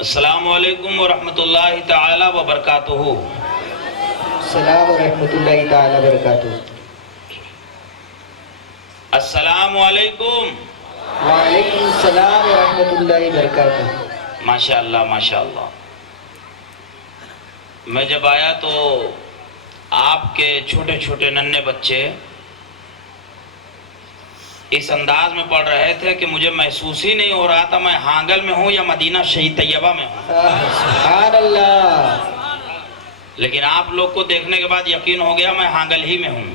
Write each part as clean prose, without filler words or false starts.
السلام علیکم ورحمۃ اللہ تعالی وبرکاتہ۔ السلام ورحمۃ اللہ تعالی وبرکاتہ۔ السلام علیکم۔ وعلیکم السلام ورحمۃ اللہ وبرکاتہ۔ ماشاء اللہ ماشاء اللہ۔ میں جب آیا تو آپ کے چھوٹے چھوٹے ننھے بچے اس انداز میں پڑھ رہے تھے کہ مجھے محسوس ہی نہیں ہو رہا تھا میں ہانگل میں ہوں یا مدینہ شہید طیبہ میں ہوں۔ سبحان اللہ۔ لیکن آپ لوگ کو دیکھنے کے بعد یقین ہو گیا میں ہانگل ہی میں ہوں۔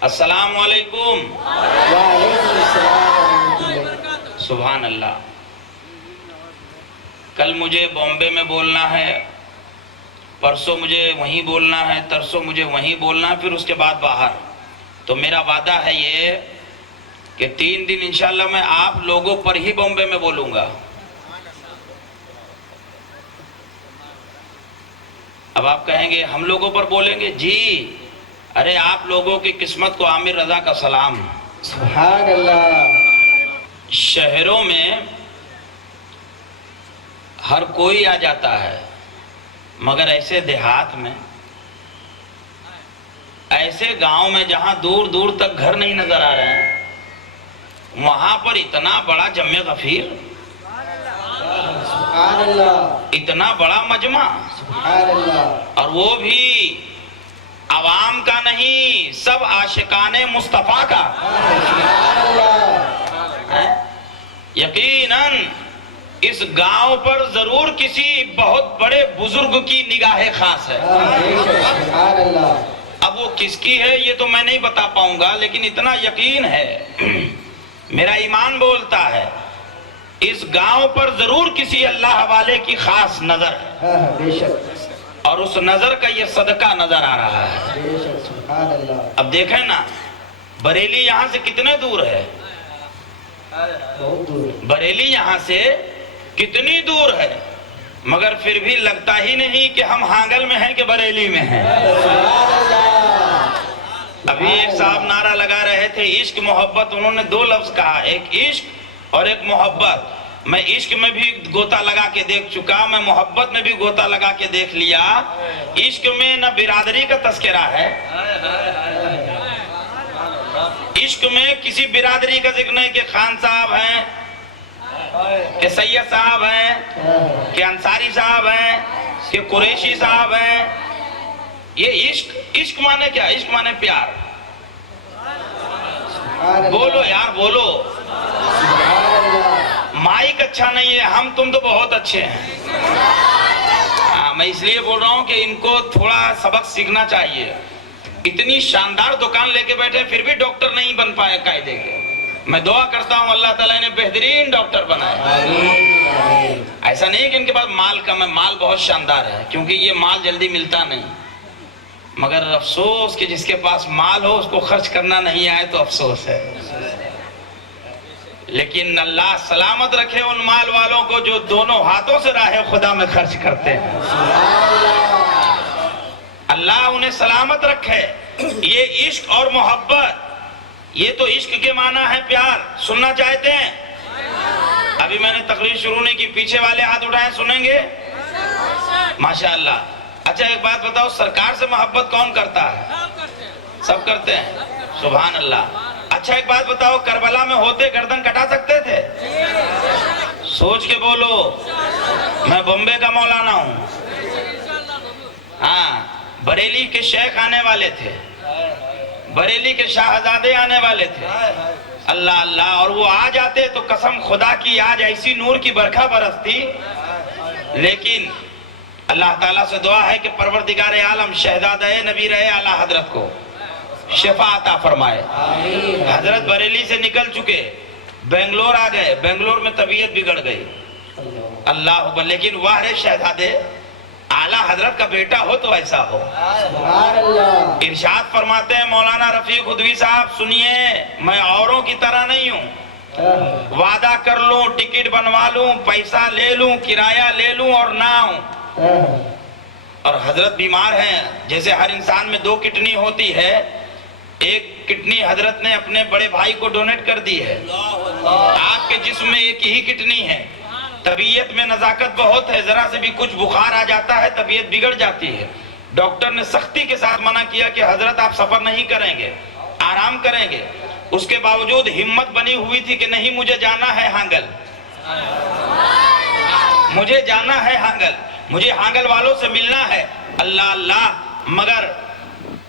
السلام علیکم۔ وعلیکم السلام ورحمۃ اللہ۔ سبحان اللہ۔ کل مجھے بامبے میں بولنا ہے، پرسوں مجھے وہیں بولنا ہے، ترسوں مجھے وہیں بولنا ہے، پھر اس کے بعد باہر۔ تو میرا وعدہ ہے یہ کہ 3 دن انشاءاللہ میں آپ لوگوں پر ہی بامبے میں بولوں گا۔ اب آپ کہیں گے ہم لوگوں پر بولیں گے؟ جی، ارے آپ لوگوں کی قسمت کو عامر رضا کا سلام۔ سبحان اللہ۔ شہروں میں ہر کوئی آ جاتا ہے، مگر ایسے دیہات میں، ایسے گاؤں میں جہاں دور دور تک گھر نہیں نظر آ رہے ہیں، وہاں پر اتنا بڑا جمع غفیر، سبحان اللہ۔ اتنا بڑا مجمع، سبحان اللہ۔ اور وہ بھی عوام کا نہیں، سب عاشقان مصطفیٰ کا۔ سبحان اللہ۔ یقیناً اس گاؤں پر ضرور کسی بہت بڑے بزرگ کی نگاہ خاص ہے۔ سبحان اللہ۔ اب وہ کس کی ہے یہ تو میں نہیں بتا پاؤں گا، لیکن اتنا یقین ہے، میرا ایمان بولتا ہے، اس گاؤں پر ضرور کسی اللہ والے کی خاص نظر ہے، بے شک، اور اس نظر کا یہ صدقہ نظر آ رہا ہے۔ بے شک، سبحان اللہ۔ اب دیکھیں نا، بریلی یہاں سے کتنے دور ہے؟ بہت دور۔ بریلی یہاں سے کتنی دور ہے، مگر پھر بھی لگتا ہی نہیں کہ ہم ہانگل میں ہیں کہ بریلی میں ہیں۔ سبحان اللہ۔ ابھی ایک صاحب نعرہ لگا رہے تھے عشق محبت، انہوں نے 2 لفظ کہا، ایک عشق اور ایک محبت۔ میں عشق میں بھی گوتا لگا کے دیکھ چکا، میں محبت میں بھی گوتا لگا کے دیکھ لیا۔ عشق میں نہ برادری کا تذکرہ ہے، عشق میں کسی برادری کا ذکر نہیں کہ خان صاحب ہیں، کہ سید صاحب ہیں، کہ انصاری صاحب ہیں، کہ قریشی صاحب ہیں۔ یہ عشق مانے کیا؟ عشق مانے پیار۔ بولو یار بولو۔ سبحان اللہ۔ مائک اچھا نہیں ہے، ہم تم تو بہت اچھے ہیں۔ میں اس لیے بول رہا ہوں کہ ان کو تھوڑا سبق سیکھنا چاہیے۔ اتنی شاندار دکان لے کے بیٹھے پھر بھی ڈاکٹر نہیں بن پائے قاعدے کے۔ میں دعا کرتا ہوں اللہ تعالیٰ نے بہترین ڈاکٹر بنائے۔ ایسا نہیں کہ ان کے پاس مال کم ہے، مال بہت شاندار ہے، کیونکہ یہ مال جلدی ملتا نہیں، مگر افسوس کہ جس کے پاس مال ہو اس کو خرچ کرنا نہیں آئے تو افسوس ہے۔ لیکن اللہ سلامت رکھے ان مال والوں کو جو دونوں ہاتھوں سے راہ خدا میں خرچ کرتے ہیں۔ اللہ انہیں سلامت رکھے۔ یہ عشق اور محبت، یہ تو عشق کے معنی ہے پیار۔ سننا چاہتے ہیں؟ ابھی میں نے تقریر شروع نہیں کی، پیچھے والے ہاتھ اٹھائیں، سنیں گے؟ ماشاءاللہ۔ اچھا ایک بات بتاؤ، سرکار سے محبت کون کرتا ہے؟ سب کرتے ہیں، سبحان اللہ۔ اچھا ایک بات بتاؤ، کربلا میں ہوتے گردن کٹا سکتے تھے؟ سوچ کے بولو۔ میں بمبے کا مولانا ہوں، ہاں، بریلی کے شیخ آنے والے تھے، بریلی کے شاہزادے آنے والے تھے، اللہ اللہ، اور وہ آ جاتے تو قسم خدا کی آج ایسی نور کی برکھا برستی۔ لیکن اللہ تعالیٰ سے دعا ہے کہ پروردگار عالم شہزادہ نبی رہے اعلیٰ حضرت کو شفا عطا فرمائے۔ حضرت بریلی سے نکل چکے، بنگلور آ گئے، بنگلور میں طبیعت بگڑ گئی، اللہ اکبر، لیکن واہ رے شہزادے، اعلیٰ حضرت کا بیٹا ہو تو ایسا ہو۔ سبحان اللہ۔ ارشاد فرماتے ہیں مولانا رفیق خدوی صاحب، سنیے، میں اوروں کی طرح نہیں ہوں، وعدہ کر لوں، ٹکٹ بنوا لوں، پیسہ لے لوں، کرایہ لے لوں اور نہ آؤں، اور حضرت بیمار ہیں، جیسے ہر انسان میں 2 کڈنی ہوتی ہے، ایک کڈنی حضرت نے اپنے بڑے بھائی کو ڈونیٹ کر دی ہے، آپ کے جسم میں ایک ہی کڈنی ہے، طبیعت میں نزاکت بہت ہے، ذرا سے بھی کچھ بخار آ جاتا ہے طبیعت بگڑ جاتی ہے۔ ڈاکٹر نے سختی کے ساتھ منع کیا کہ حضرت آپ سفر نہیں کریں گے، آرام کریں گے، اس کے باوجود ہمت بنی ہوئی تھی کہ نہیں مجھے جانا ہے ہانگل، مجھے جانا ہے ہانگل، مجھے ہانگل والوں سے ملنا ہے۔ اللہ اللہ، مگر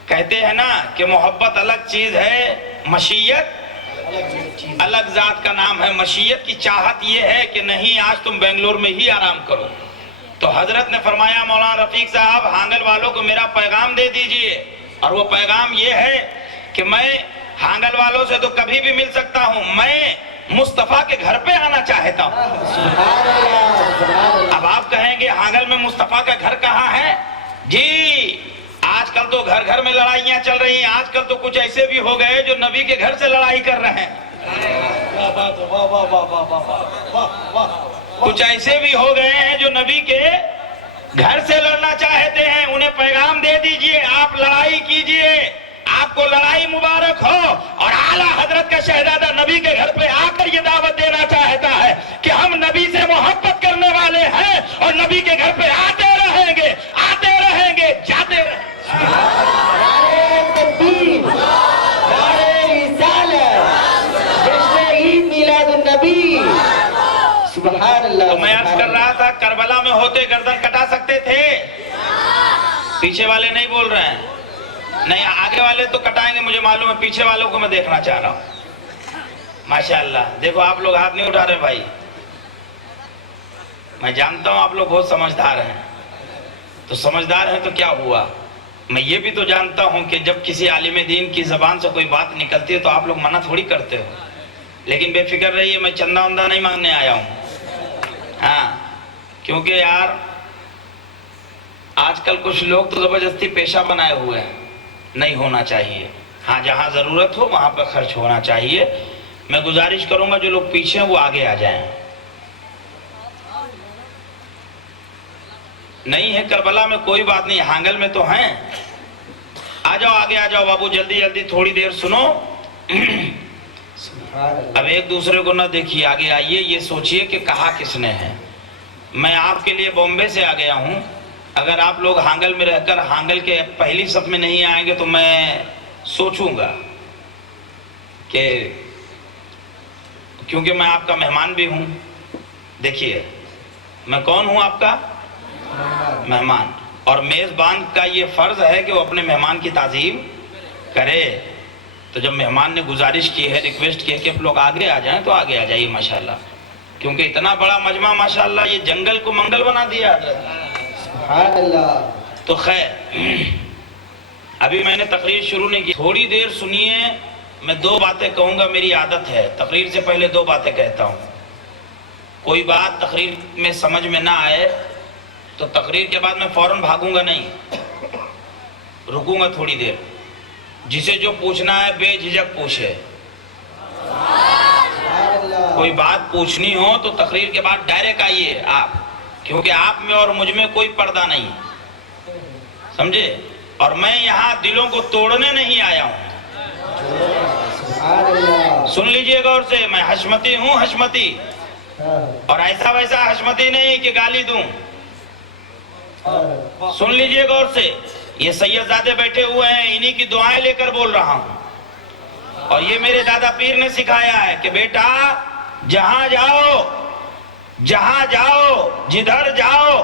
کہتے ہیں نا کہ محبت الگ چیز ہے، مشیت الگ ذات کا نام ہے۔ مشیت کی چاہت یہ ہے کہ نہیں آج تم بنگلور میں ہی آرام کرو، تو حضرت نے فرمایا مولانا رفیق صاحب ہانگل والوں کو میرا پیغام دے دیجئے، اور وہ پیغام یہ ہے کہ میں ہانگل والوں سے تو کبھی بھی مل سکتا ہوں، میں مصطفیٰ کے گھر پہ آنا چاہتا ہوں۔ سبحان اللہ۔ اب آپ کہیں گے ہانگل میں مصطفیٰ کا گھر کہاں ہے؟ جی آج کل تو گھر گھر میں لڑائیاں چل رہی ہیں، آج کل تو کچھ ایسے بھی ہو گئے جو نبی کے گھر سے لڑائی کر رہے ہیں، کچھ ایسے بھی ہو گئے ہیں جو نبی کے گھر سے لڑنا چاہتے ہیں۔ انہیں پیغام دے دیجئے آپ لڑائی کیجئے، آپ کو لڑائی مبارک ہو۔ اور اعلیٰ حضرت کا شہزادہ نبی کے گھر پہ آ کر یہ دعوت دینا چاہتا ہے کہ ہم نبی سے محبت کرنے والے ہیں اور نبی کے گھر پہ آتے رہیں گے، جاتے رہیں گے۔ نعرہ تکبیر، نعرہ رسالت، جشن عید میلاد النبی۔ سبحان اللہ۔ تو میں عرض کر رہا تھا کربلا میں ہوتے گردن کٹا سکتے تھے؟ پیچھے والے نہیں بول رہے ہیں، نہیں آگے والے تو کٹائیں گے مجھے معلوم ہے، پیچھے والوں کو میں دیکھنا چاہ رہا ہوں۔ ماشاءاللہ دیکھو آپ لوگ ہاتھ نہیں اٹھا رہے بھائی، میں جانتا ہوں آپ لوگ بہت سمجھدار ہیں، تو سمجھدار ہیں تو کیا ہوا، میں یہ بھی تو جانتا ہوں کہ جب کسی عالم دین کی زبان سے کوئی بات نکلتی ہے تو آپ لوگ منع تھوڑی کرتے ہو، لیکن بے فکر رہیے میں چندہ وندہ نہیں مانگنے آیا ہوں، ہاں کیونکہ یار آج کل کچھ لوگ تو زبردستی پیشہ بنائے ہوئے ہیں، نہیں ہونا چاہیے، ہاں جہاں ضرورت ہو وہاں پہ خرچ ہونا چاہیے۔ میں گزارش کروں گا جو لوگ پیچھے ہیں وہ آگے آ جائیں، نہیں ہے کربلا میں کوئی بات نہیں، ہانگل میں تو ہیں، آ جاؤ آگے آ جاؤ بابو، جلدی جلدی تھوڑی دیر سنو۔ اب ایک دوسرے کو نہ دیکھیے، آگے آئیے، یہ سوچئے کہ کہا کس نے ہے۔ میں آپ کے لیے بامبے سے آ گیا ہوں، اگر آپ لوگ ہانگل میں رہ کر ہانگل کے پہلی صف میں نہیں آئیں گے تو میں سوچوں گا کہ کیونکہ میں آپ کا مہمان بھی ہوں۔ دیکھیے میں کون ہوں؟ آپ کا مہمان، اور میزبان کا یہ فرض ہے کہ وہ اپنے مہمان کی تعظیم کرے۔ تو جب مہمان نے گزارش کی ہے، ریکویسٹ کی ہے کہ آپ لوگ آگے آ جائیں تو آگے آ جائیے ماشاءاللہ، کیونکہ اتنا بڑا مجمع ماشاءاللہ یہ جنگل کو منگل بنا دیا حضرت۔ سبحان اللہ۔ تو خیر ابھی میں نے تقریر شروع نہیں کی، تھوڑی دیر سنیے، میں دو باتیں کہوں گا، میری عادت ہے تقریر سے پہلے دو باتیں کہتا ہوں، کوئی بات تقریر میں سمجھ میں نہ آئے تو تقریر کے بعد میں فوراً بھاگوں گا نہیں، رکوں گا تھوڑی دیر، جسے جو پوچھنا ہے بے جھجک پوچھے، کوئی بات پوچھنی ہو تو تقریر کے بعد ڈائریکٹ آئیے آپ، کیونکہ آپ میں اور مجھ میں کوئی پردہ نہیں، سمجھے؟ اور میں یہاں دلوں کو توڑنے نہیں آیا ہوں، سن لیجئے غور سے، میں حشمتی ہوں، حشمتی، اور ایسا ویسا حشمتی نہیں کہ گالی دوں، سن لیجئے غور سے، یہ سید زادے بیٹھے ہوئے ہیں، انہی کی دعائیں لے کر بول رہا ہوں، اور یہ میرے دادا پیر نے سکھایا ہے کہ بیٹا جہاں جاؤ جدھر جاؤ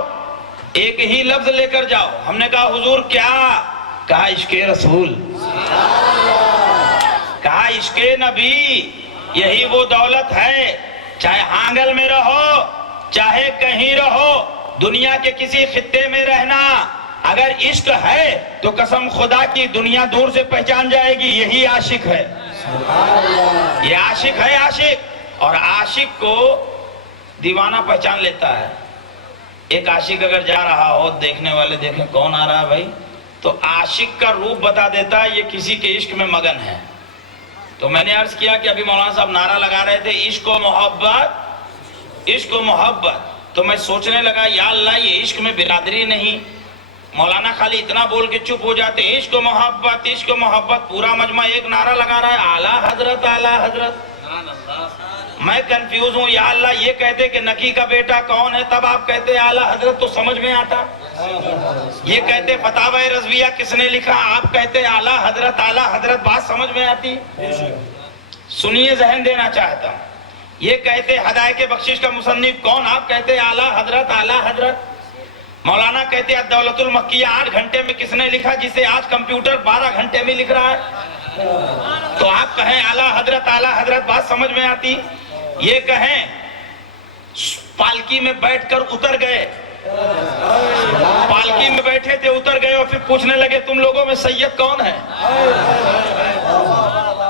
ایک ہی لفظ لے کر جاؤ۔ ہم نے کہا حضور کیا؟ کہا عشق رسول، کہا عشق نبی، یہی وہ دولت ہے، چاہے ہانگل میں رہو چاہے کہیں رہو، دنیا کے کسی خطے میں رہنا، اگر عشق ہے تو قسم خدا کی دنیا دور سے پہچان جائے گی، یہی عاشق ہے، یہ عاشق ہے، عاشق۔ اور عاشق کو دیوانہ پہچان لیتا ہے، ایک عاشق اگر جا رہا ہو، دیکھنے والے دیکھیں کون آ رہا ہے بھائی، تو عاشق کا روپ بتا دیتا ہے یہ کسی کے عشق میں مگن ہے۔ تو میں نے عرض کیا کہ ابھی مولانا صاحب نعرہ لگا رہے تھے عشق و محبت، عشق و محبت، تو میں سوچنے لگا یا اللہ یہ عشق میں برادری نہیں، مولانا خالی اتنا بول کے چپ ہو جاتے، عشق و محبت، عشق و محبت، پورا مجمع ایک نعرہ لگا رہا ہے اعلیٰ حضرت، اعلیٰ حضرت۔ میں کنفیوز ہوں یا اللہ یہ کہتے کہ نکی کا بیٹا کون ہے تب آپ کہتے اعلیٰ حضرت تو سمجھ میں آتا، یہ کہتے فتاوی رضویہ کس نے لکھا آپ کہتے اعلیٰ حضرت بات سمجھ میں آتی۔ سنیے ذہن دینا چاہتا ہوں، یہ کہتے ہدایت بخشش کا مصنف کون آپ کہتے اعلیٰ حضرت۔ مولانا کہتے الدولۃ المکیہ 8 گھنٹے میں کس نے لکھا جسے آج کمپیوٹر 12 گھنٹے میں لکھ رہا ہے، تو آپ کہیں اعلیٰ حضرت بات سمجھ میں آتی۔ یہ کہیں پالکی میں بیٹھ کر اتر گئے، پالکی میں بیٹھے تھے اتر گئے اور پھر پوچھنے لگے تم لوگوں میں سید کون ہے،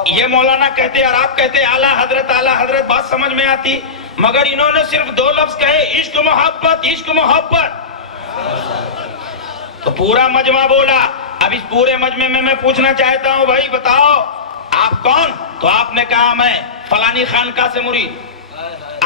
یہ مولانا کہتے اور آپ کہتے اعلیٰ حضرت بات سمجھ میں آتی۔ مگر انہوں نے صرف 2 لفظ کہے عشق محبت، تو پورا مجمع بولا۔ اب اس پورے مجمع میں میں پوچھنا چاہتا ہوں بھائی بتاؤ آپ کون، تو آپ نے کہا میں فلانی خانقاہ سے مرید،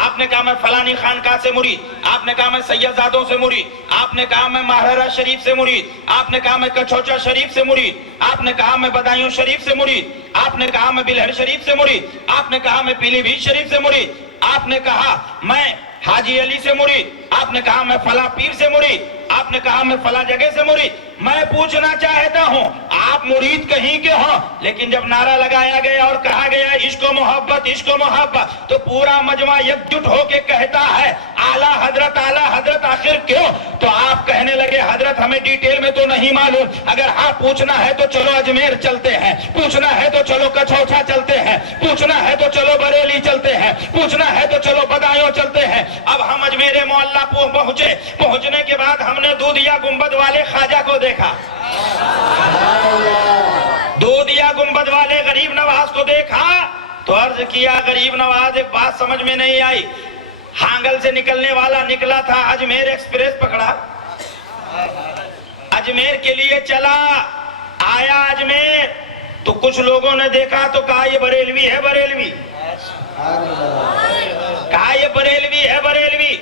آپ نے کہا میں فلانی خانقاہ سے مرید، آپ نے کہا میں سیدزادوں سے مرید، آپ نے کہا میں ماہرہ شریف سے مرید، آپ نے کہا میں کچھوچا شریف سے مرید، آپ نے کہا میں بدایوں شریف سے مرید، آپ نے کہا میں بلہر شریف سے مرید، آپ نے کہا میں پیلی بھیت شریف سے مرید، آپ نے کہا میں حاجی علی سے مرید، آپ نے کہا میں فلاں پیر سے مرید، آپ نے کہا میں فلاں جگہ سے مرید۔ میں پوچھنا چاہتا ہوں آپ مرید کہیں کے ہوں، لیکن جب نعرہ لگایا گیا اور کہا گیا عشق و محبت تو پورا مجمع یکجٹ ہو کے کہتا ہے اعلیٰ حضرت آخر کیوں؟ تو آپ کہنے لگے حضرت ہمیں ڈیٹیل میں تو نہیں معلوم، اگر ہاں پوچھنا ہے تو چلو اجمیر چلتے ہیں، پوچھنا ہے تو چلو کچھوچا چلتے ہیں، پوچھنا ہے تو چلو بریلی چلتے ہیں، پوچھنا ہے تو چلو بدایوں چلتے ہیں۔ اب ہم اجمیر معلیٰ پہنچنے کے بعد ہم نے دودھیا گنبد والے خواجہ کو دیکھا، دودھیا گنبد والے غریب نواز کو دیکھا تو عرض کیا غریب نواز ایک بات سمجھ میں نہیں آئی، ہانگل سے نکلنے والا نکلا تھا اجمیر ایکسپریس پکڑا، اجمیر کے لیے چلا، آیا اجمیر تو کچھ لوگوں نے دیکھا تو کہا یہ بریلوی ہے، کہا یہ بریلوی،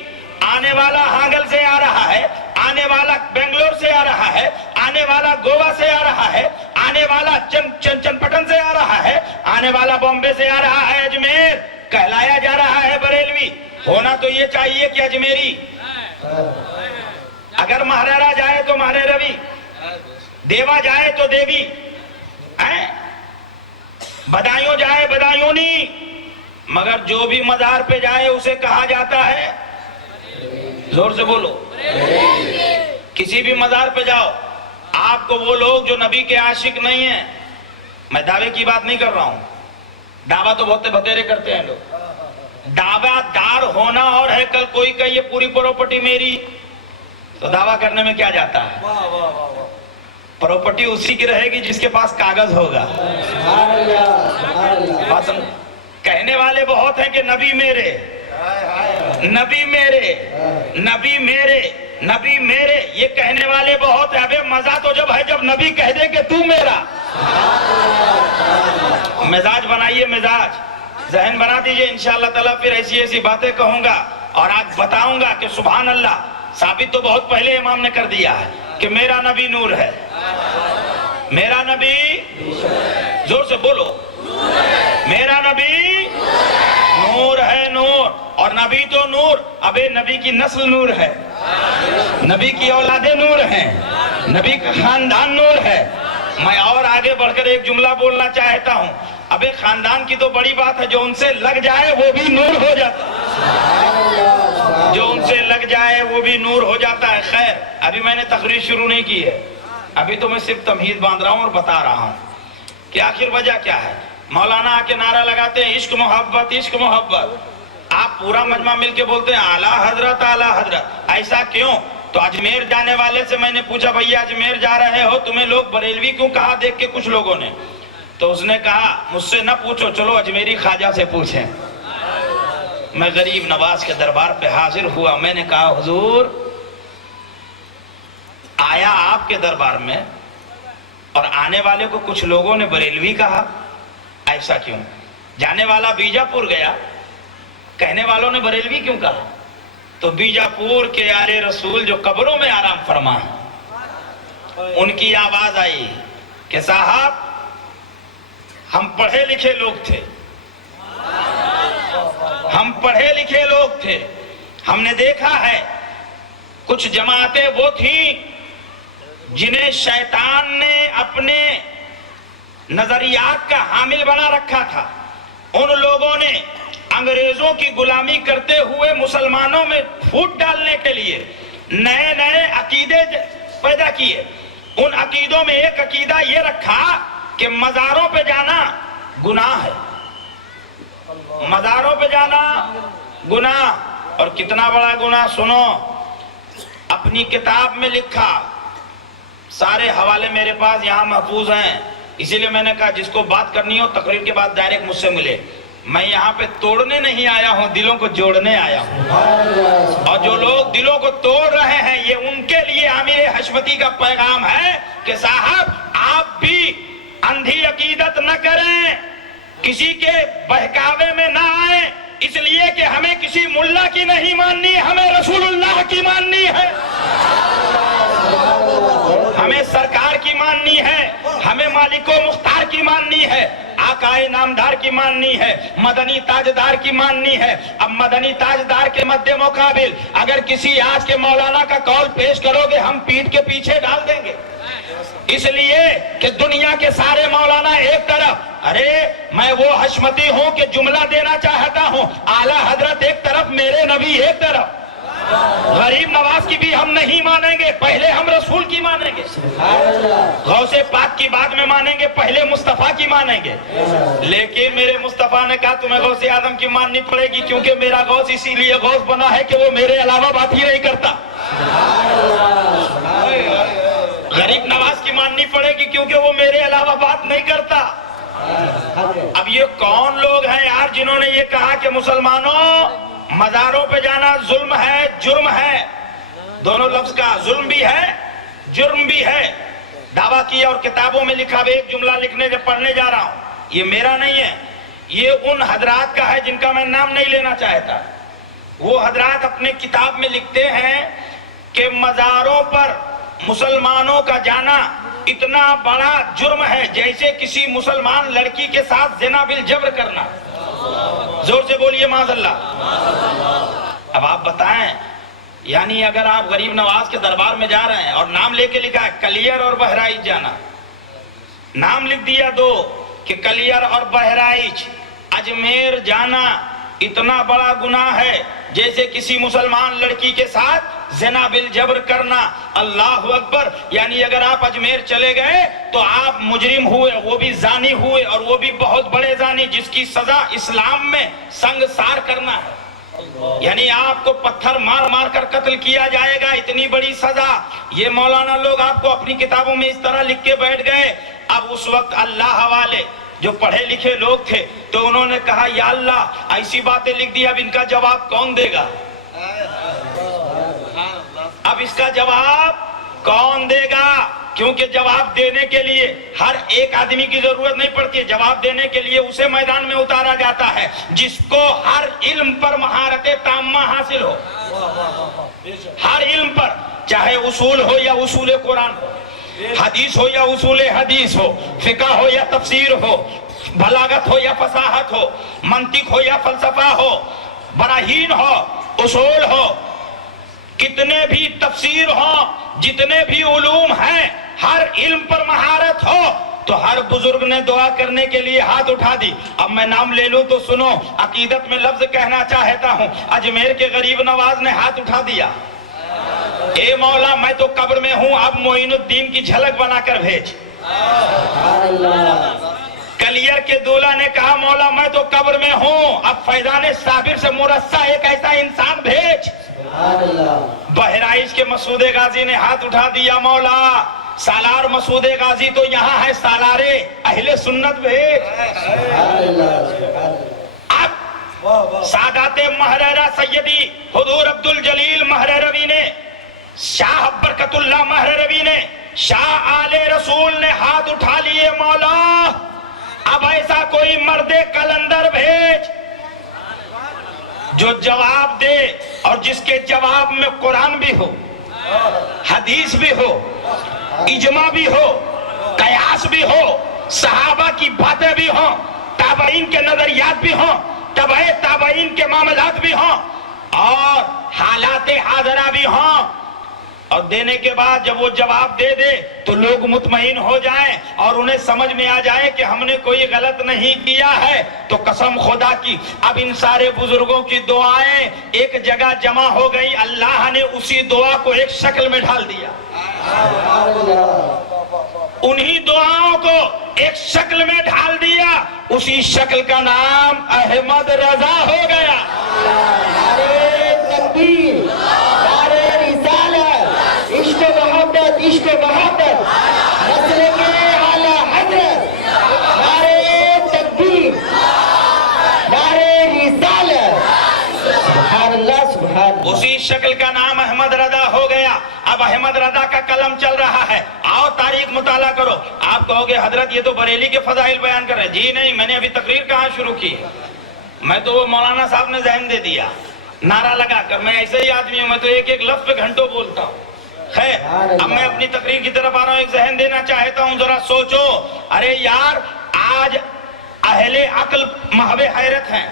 آنے والا ہانگل سے آ رہا ہے، آنے والا بنگلور سے آ رہا ہے، آنے والا گوا سے آ رہا ہے، آنے والا چن پٹن سے آ رہا ہے، آنے والا بامبے سے آ رہا ہے، اجمیر کہلایا جا رہا ہے بریلوی۔ ہونا تو یہ چاہیے کہ اجمیری، اگر مہرارا جائے تو مہریروی، دیوا جائے تو دیوی، بدایوں جائے بدایونی، مگر جو بھی مزار پہ جائے اسے کہا جاتا ہے، زور سے بولو، کسی بھی مزار پہ جاؤ آپ کو وہ لوگ جو نبی کے عاشق نہیں ہیں، میں دعوے کی بات نہیں کر رہا ہوں، دعویٰ تو بہت بتیرے کرتے ہیں لوگ، دعویٰ دار ہونا اور ہے، کل کوئی کہ یہ پوری پراپرٹی میری، تو دعویٰ کرنے میں کیا جاتا ہے، پراپرٹی اسی کی رہے گی جس کے پاس کاغذ ہوگا۔ کہنے والے بہت ہیں کہ نبی میرے، نبی میرے، نبی میرے، نبی میرے، یہ کہنے والے بہت ہیں۔ ابے مزہ تو جب ہے جب نبی کہہ دے کہ تو میرا، مزاج بنائیے، مزاج ذہن بنا دیجئے، انشاءاللہ تعالیٰ پھر ایسی ایسی باتیں کہوں گا اور آج بتاؤں گا کہ سبحان اللہ، ثابت تو بہت پہلے امام نے کر دیا ہے کہ میرا نبی نور ہے، میرا نبی، زور سے بولو، میرا نبی نور ہے، نور، اور نبی تو نور، ابے نبی کی نسل نور ہے، نبی کی اولادیں نور ہیں، نبی کا خاندان نور ہے۔ میں اور آگے بڑھ کر ایک جملہ بولنا چاہتا ہوں، ابے خاندان کی تو بڑی بات ہے، جو ان سے لگ جائے وہ بھی نور ہو جاتا ہے، جو ان سے لگ جائے وہ بھی نور ہو جاتا ہے۔ خیر ابھی میں نے تقریر شروع نہیں کی ہے، ابھی تو میں صرف تمہید باندھ رہا ہوں اور بتا رہا ہوں کہ آخر وجہ کیا ہے۔ مولانا آ کے نعرہ لگاتے ہیں عشق محبت، آپ پورا مجمع مل کے بولتے ہیں اعلیٰ حضرت، ایسا کیوں؟ تو اجمیر جانے والے سے میں نے پوچھا بھیا اجمیر جا رہے ہو تمہیں لوگ بریلوی کیوں کہا دیکھ کے کچھ لوگوں نے، تو اس نے کہا مجھ سے نہ پوچھو، چلو اجمیری خواجہ سے پوچھیں۔ میں غریب نواز کے دربار پہ حاضر ہوا، میں نے کہا حضور آیا آپ کے دربار میں اور آنے والے کو کچھ لوگوں نے بریلوی کہا، ایسا کیوں؟ جانے والا بیجاپور گیا، کہنے والوں نے بریلوی کیوں کہا؟ تو بیجاپور کے آل رسول جو قبروں میں آرام فرما ہیں، ان کی آواز آئی کہ صاحب ہم پڑھے لکھے لوگ تھے، ہم پڑھے لکھے لوگ تھے. ہم نے دیکھا ہے کچھ جماعتیں وہ تھیں جنہیں شیطان نے اپنے نظریات کا حامل بنا رکھا تھا. ان لوگوں نے انگریزوں کی غلامی کرتے ہوئے مسلمانوں میں پھوٹ ڈالنے کے لیے نئے نئے عقیدے پیدا کیے. ان عقیدوں میں ایک عقیدہ یہ رکھا کہ مزاروں پہ جانا گناہ ہے. مزاروں پہ جانا گناہ. اور کتنا بڑا گناہ سنو. اپنی کتاب میں لکھا, سارے حوالے میرے پاس یہاں محفوظ ہیں, اسی لیے میں نے کہا جس کو بات کرنی ہو تقریر کے بعد ڈائریکٹ مجھ سے ملے. میں یہاں پہ توڑنے نہیں آیا ہوں, دلوں کو جوڑنے آیا ہوں. اور جو لوگ دلوں کو توڑ رہے ہیں یہ ان کے لیے عامر حشمتی کا پیغام ہے کہ صاحب آپ بھی اندھی عقیدت نہ کریں, کسی کے بہکاوے میں نہ آئیں, اس لیے کہ ہمیں کسی ملا کی نہیں ماننی, ہمیں رسول اللہ کی ماننی ہے, ہمیں سرکار کی ماننی ہے, ہمیں مالک و مختار کی ماننی ہے, آقائے نامدار کی ماننی ہے, مدنی تاجدار کی ماننی ہے. اب مدنی تاجدار کے مد مقابل اگر کسی آج کے مولانا کا قول پیش کرو گے ہم پیٹ کے پیچھے ڈال دیں گے, اس لیے کہ دنیا کے سارے مولانا ایک طرف, ارے میں وہ حشمتی ہوں کہ جملہ دینا چاہتا ہوں, اعلیٰ حضرت ایک طرف, میرے نبی ایک طرف. غریب نواز کی بھی ہم نہیں مانیں گے, پہلے ہم رسول کی مانیں گے. غوث پاک کی بعد میں مانیں گے, پہلے مصطفیٰ کی مانیں گے. لیکن میرے مصطفیٰ نے کہا تمہیں غوث اعظم کی ماننی پڑے گی کیونکہ میرا غوث اسی لیے غوث بنا ہے کہ وہ میرے علاوہ بات ہی نہیں کرتا. غریب نواز کی ماننی پڑے گی کیونکہ وہ میرے علاوہ بات نہیں کرتا. اب یہ کون لوگ ہیں یار جنہوں نے یہ کہا کہ مسلمانوں مزاروں پہ جانا ظلم ہے, جرم ہے. دونوں لفظ کا ظلم بھی ہے, جرم بھی ہے. دعویٰ کیا اور کتابوں میں لکھا. ایک جملہ لکھنے سے پڑھنے جا رہا ہوں, یہ میرا نہیں ہے, یہ ان حضرات کا ہے جن کا میں نام نہیں لینا چاہتا. وہ حضرات اپنے کتاب میں لکھتے ہیں کہ مزاروں پر مسلمانوں کا جانا اتنا بڑا جرم ہے جیسے کسی مسلمان لڑکی کے ساتھ زنا بالجبر کرنا. زور سے بولیے معاذ اللہ. اب آپ بتائیں, یعنی اگر آپ غریب نواز کے دربار میں جا رہے ہیں اور نام لے کے لکھا ہے کلیر اور بہرائچ جانا, نام لکھ دیا دو کہ کلیر اور بہرائچ اجمیر جانا اتنا بڑا گناہ ہے جیسے کسی مسلمان لڑکی کے ساتھ زنا بالجبر کرنا. اللہ اکبر. یعنی اگر آپ اجمیر چلے گئے تو آپ مجرم ہوئے, وہ بھی زانی ہوئے, اور وہ بھی بہت بڑے زانی جس کی سزا اسلام میں سنگسار کرنا ہے. یعنی آپ کو پتھر مار مار کر قتل کیا جائے گا, اتنی بڑی سزا. یہ مولانا لوگ آپ کو اپنی کتابوں میں اس طرح لکھ کے بیٹھ گئے. اب اس وقت اللہ والے جو پڑھے لکھے لوگ تھے تو انہوں نے کہا یا اللہ ایسی باتیں لکھ دی, اب ان کا جواب کون دے گا؟ اب اس کا جواب کون دے گا؟ کیونکہ جواب دینے کے لیے ہر ایک آدمی کی ضرورت نہیں پڑتی ہے. جواب دینے کے لیے اسے میدان میں اتارا جاتا ہے جس کو ہر علم پر مہارت تامہ حاصل ہو. ہر علم پر, چاہے اصول ہو یا اصول قرآن ہو, حدیث ہو یا اصول حدیث ہو, فقہ ہو یا تفسیر ہو, بلاغت ہو یا فصاحت ہو, منطق ہو یا فلسفہ ہو, براہین ہو, اصول ہو, کتنے بھی تفسیر ہو, جتنے بھی علوم ہیں, ہر علم پر مہارت ہو. تو ہر بزرگ نے دعا کرنے کے لیے ہاتھ اٹھا دی. اب میں نام لے لوں تو سنو, عقیدت میں لفظ کہنا چاہتا ہوں. اجمیر کے غریب نواز نے ہاتھ اٹھا دیا, اے مولا میں تو قبر میں ہوں, اب معین الدین کی جھلک بنا کر بھیج. کلیر کے دولہ نے کہا مولا میں تو قبر میں ہوں, اب فیضان صابر سے مرصع ایک ایسا انسان بھیج. بہرائچ کے مسعود غازی نے ہاتھ اٹھا دیا, مولا سالار مسعود غازی تو یہاں ہے, سالار اہل سنت بھیج. اب سادات محررہ سیدی حضور عبدالجلیل محرروی نے, شاہ برکت اللہ محرروی نے, شاہ آل رسول نے ہاتھ اٹھا لیے, مولا اب ایسا کوئی مرد کلندر بھیج جو جواب دے, اور جس کے جواب میں قرآن بھی ہو, حدیث بھی ہو, اجماع بھی ہو, قیاس بھی ہو, صحابہ کی باتیں بھی ہوں, تابعین کے نظریات بھی ہوں, تبع تابعین کے کے معاملات بھی ہوں اور حالات حاضرہ بھی ہوں، اور دینے کے بعد جب وہ جواب دے دے تو لوگ مطمئن ہو جائیں اور انہیں سمجھ میں آ جائے کہ ہم نے کوئی غلط نہیں کیا ہے، تو قسم خدا کی اب ان سارے بزرگوں کی دعائیں ایک جگہ جمع ہو گئی، اللہ نے اسی دعا کو ایک شکل میں ڈال دیا، انہی دعاؤں کو ایک شکل میں ڈھال دیا، اسی شکل کا نام احمد رضا ہو گیا۔ نعرے تکبیر، نعرے رسالت، عشق محبت، عشق محبت، نسل کے اعلیٰ حضرت، نعرے تکبیر، نعرے رسالت، سبحان اللہ سبحان اللہ۔ اسی شکل کا نام احمد رضا ہو گیا۔ اب احمد رضا کا قلم چل رہا ہے، آؤ تاریخ مطالعہ کرو۔ آپ کہو گے حضرت یہ تو بریلی کے فضائل بیان کر رہے ہیں۔ جی نہیں، میں نے ابھی تقریر کہاں شروع کی ہے، میں تو وہ مولانا صاحب نے ذہن دے دیا نعرہ لگا کر، میں ایسے ہی آدمی ہوں، میں تو ایک ایک لفظ پہ گھنٹوں بولتا ہوں۔ خیر، اب میں اپنی تقریر کی طرف آ رہا ہوں، ایک ذہن دینا چاہتا ہوں، ذرا سوچو۔ ارے یار، آج اہل عقل محو حیرت ہیں،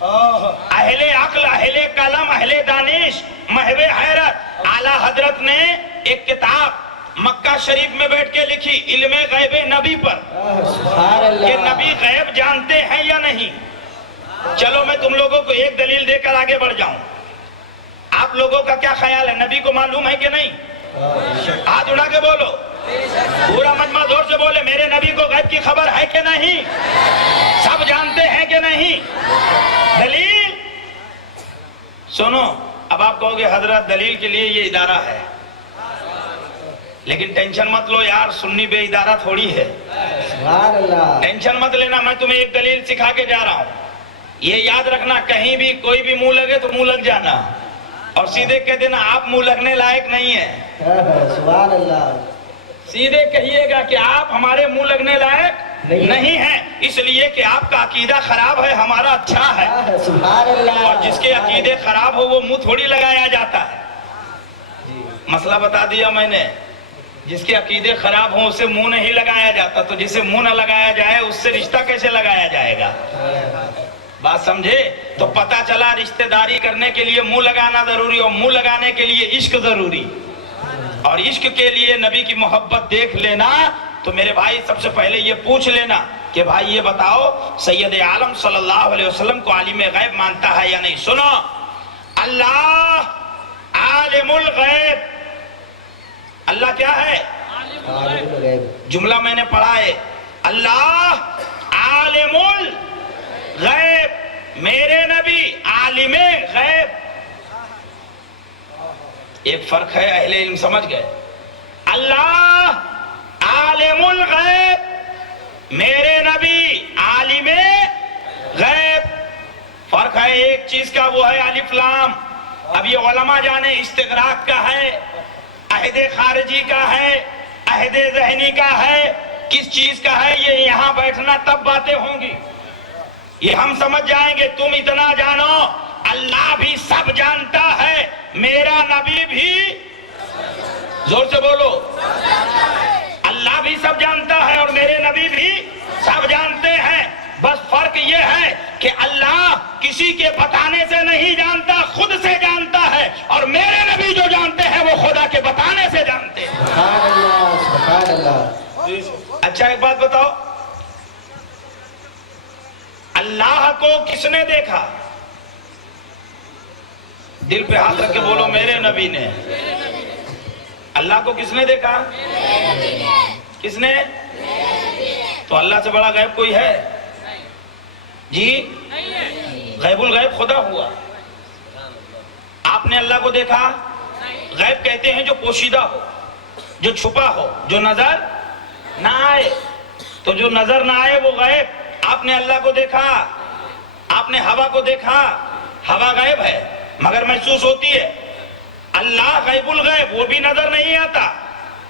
اہل عقل، اہل قلم، اہل دانش محو حیرت۔ اعلیٰ حضرت نے ایک کتاب مکہ شریف میں بیٹھ کے لکھی علم غیب نبی پر، سبحان کہ اللہ۔ نبی غیب جانتے ہیں یا نہیں۔ چلو میں تم لوگوں کو ایک دلیل دے کر آگے بڑھ جاؤں۔ آپ لوگوں کا کیا خیال ہے، نبی کو معلوم ہے کہ نہیں؟ ہاتھ اٹھا کے بولو، پورا مجمع زور سے بولے، میرے نبی کو غیب کی خبر ہے کہ نہیں؟ سب جانتے ہیں کہ نہیں؟ دلیل سنو۔ اب آپ کہو گے حضرت دلیل کے لیے یہ ادارہ ہے، لیکن ٹینشن مت لو یار، سنی بے ادارہ تھوڑی ہے، سبحان اللہ۔ ٹینشن مت لینا، میں تمہیں ایک دلیل سکھا کے جا رہا ہوں۔ یہ یاد رکھنا، کہیں بھی کوئی بھی منہ لگے تو منہ لگ جانا اور سیدھے کہہ دینا آپ منہ لگنے لائق نہیں ہیں، سبحان اللہ۔ سیدھے کہیے گا کہ آپ ہمارے منہ لگنے لائق نہیں ہیں، اس لیے کہ آپ کا عقیدہ خراب ہے، ہمارا اچھا ہے، سبحان اللہ۔ اور جس کے عقیدے خراب ہو وہ منہ تھوڑی لگایا جاتا ہے۔ مسئلہ بتا دیا میں نے، جس کے عقیدے خراب ہوں اسے منہ نہیں لگایا جاتا، تو جسے منہ نہ لگایا جائے اس سے رشتہ کیسے لگایا جائے گا؟ بات سمجھے؟ تو پتا چلا رشتہ داری کرنے کے لیے منہ لگانا ضروری، اور منہ لگانے کے لیے عشق ضروری، اور عشق کے لیے نبی کی محبت دیکھ لینا۔ تو میرے بھائی سب سے پہلے یہ پوچھ لینا کہ بھائی یہ بتاؤ سید عالم صلی اللہ علیہ وسلم کو عالم غیب مانتا ہے یا نہیں؟ سنو، اللہ عالم الغیب، اللہ کیا ہے؟ عالم الغیب۔ جملہ میں نے پڑھا ہے، اللہ عالم الغیب، میرے نبی عالم غیب۔ ایک فرق ہے، اہل علم سمجھ گئے، اللہ عالم الغیب، میرے نبی عالم غیب۔ فرق ہے ایک چیز کا، وہ ہے الف لام۔ اب یہ علماء جانے استغراق کا ہے، عہد خارجی کا ہے، عہد ذہنی کا ہے، کس چیز کا ہے، یہ یہاں بیٹھنا تب باتیں ہوں گی، یہ ہم سمجھ جائیں گے۔ تم اتنا جانو، اللہ بھی سب جانتا ہے، میرا نبی بھی، زور سے بولو، اللہ بھی سب جانتا ہے اور میرے نبی بھی سب جانتے ہیں۔ بس فرق یہ ہے کہ اللہ کسی کے بتانے سے نہیں جانتا، خود سے جانتا ہے، اور میرے نبی جو جانتے ہیں وہ خدا کے بتانے سے جانتے ہیں۔ سبحان اللہ سبحان اللہ۔ اچھا ایک بات بتاؤ، اللہ کو کس نے دیکھا؟ دل پہ ہاتھ رکھ کے بولو، میرے نبی نے۔ اللہ کو کس نے دیکھا؟ کس نے؟ تو اللہ سے بڑا غیب کوئی ہے؟ جی، غیب الغیب خدا ہوا۔ آپ نے اللہ کو دیکھا؟ غیب کہتے ہیں جو پوشیدہ ہو، جو چھپا ہو، جو نظر نہ آئے۔ تو جو نظر نہ آئے وہ غیب۔ آپ نے اللہ کو دیکھا، آپ نے ہوا کو دیکھا، ہوا غیب ہے مگر محسوس ہوتی ہے۔ اللہ غیب الغیب، وہ بھی نظر نہیں آتا،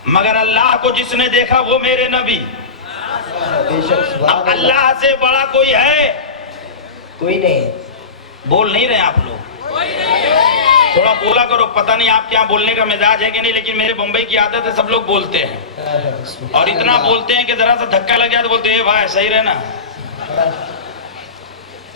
مگر اللہ کو جس نے دیکھا وہ میرے نبی۔ بے شک سبحان اب اللہ۔ اللہ سے بڑا کوئی ہے؟ کوئی نہیں۔ بول نہیں رہے آپ لوگ، تھوڑا بولا کرو۔ پتہ نہیں آپ کے یہاں بولنے کا مزاج ہے کہ نہیں، لیکن میرے بمبئی کی عادت ہے، سب لوگ بولتے ہیں، اور اتنا بولتے ہیں کہ ذرا سا دھکا لگ جائے تو بولتے ہیں اے بھائی صحیح رہنا۔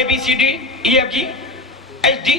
ABCD EFG HD,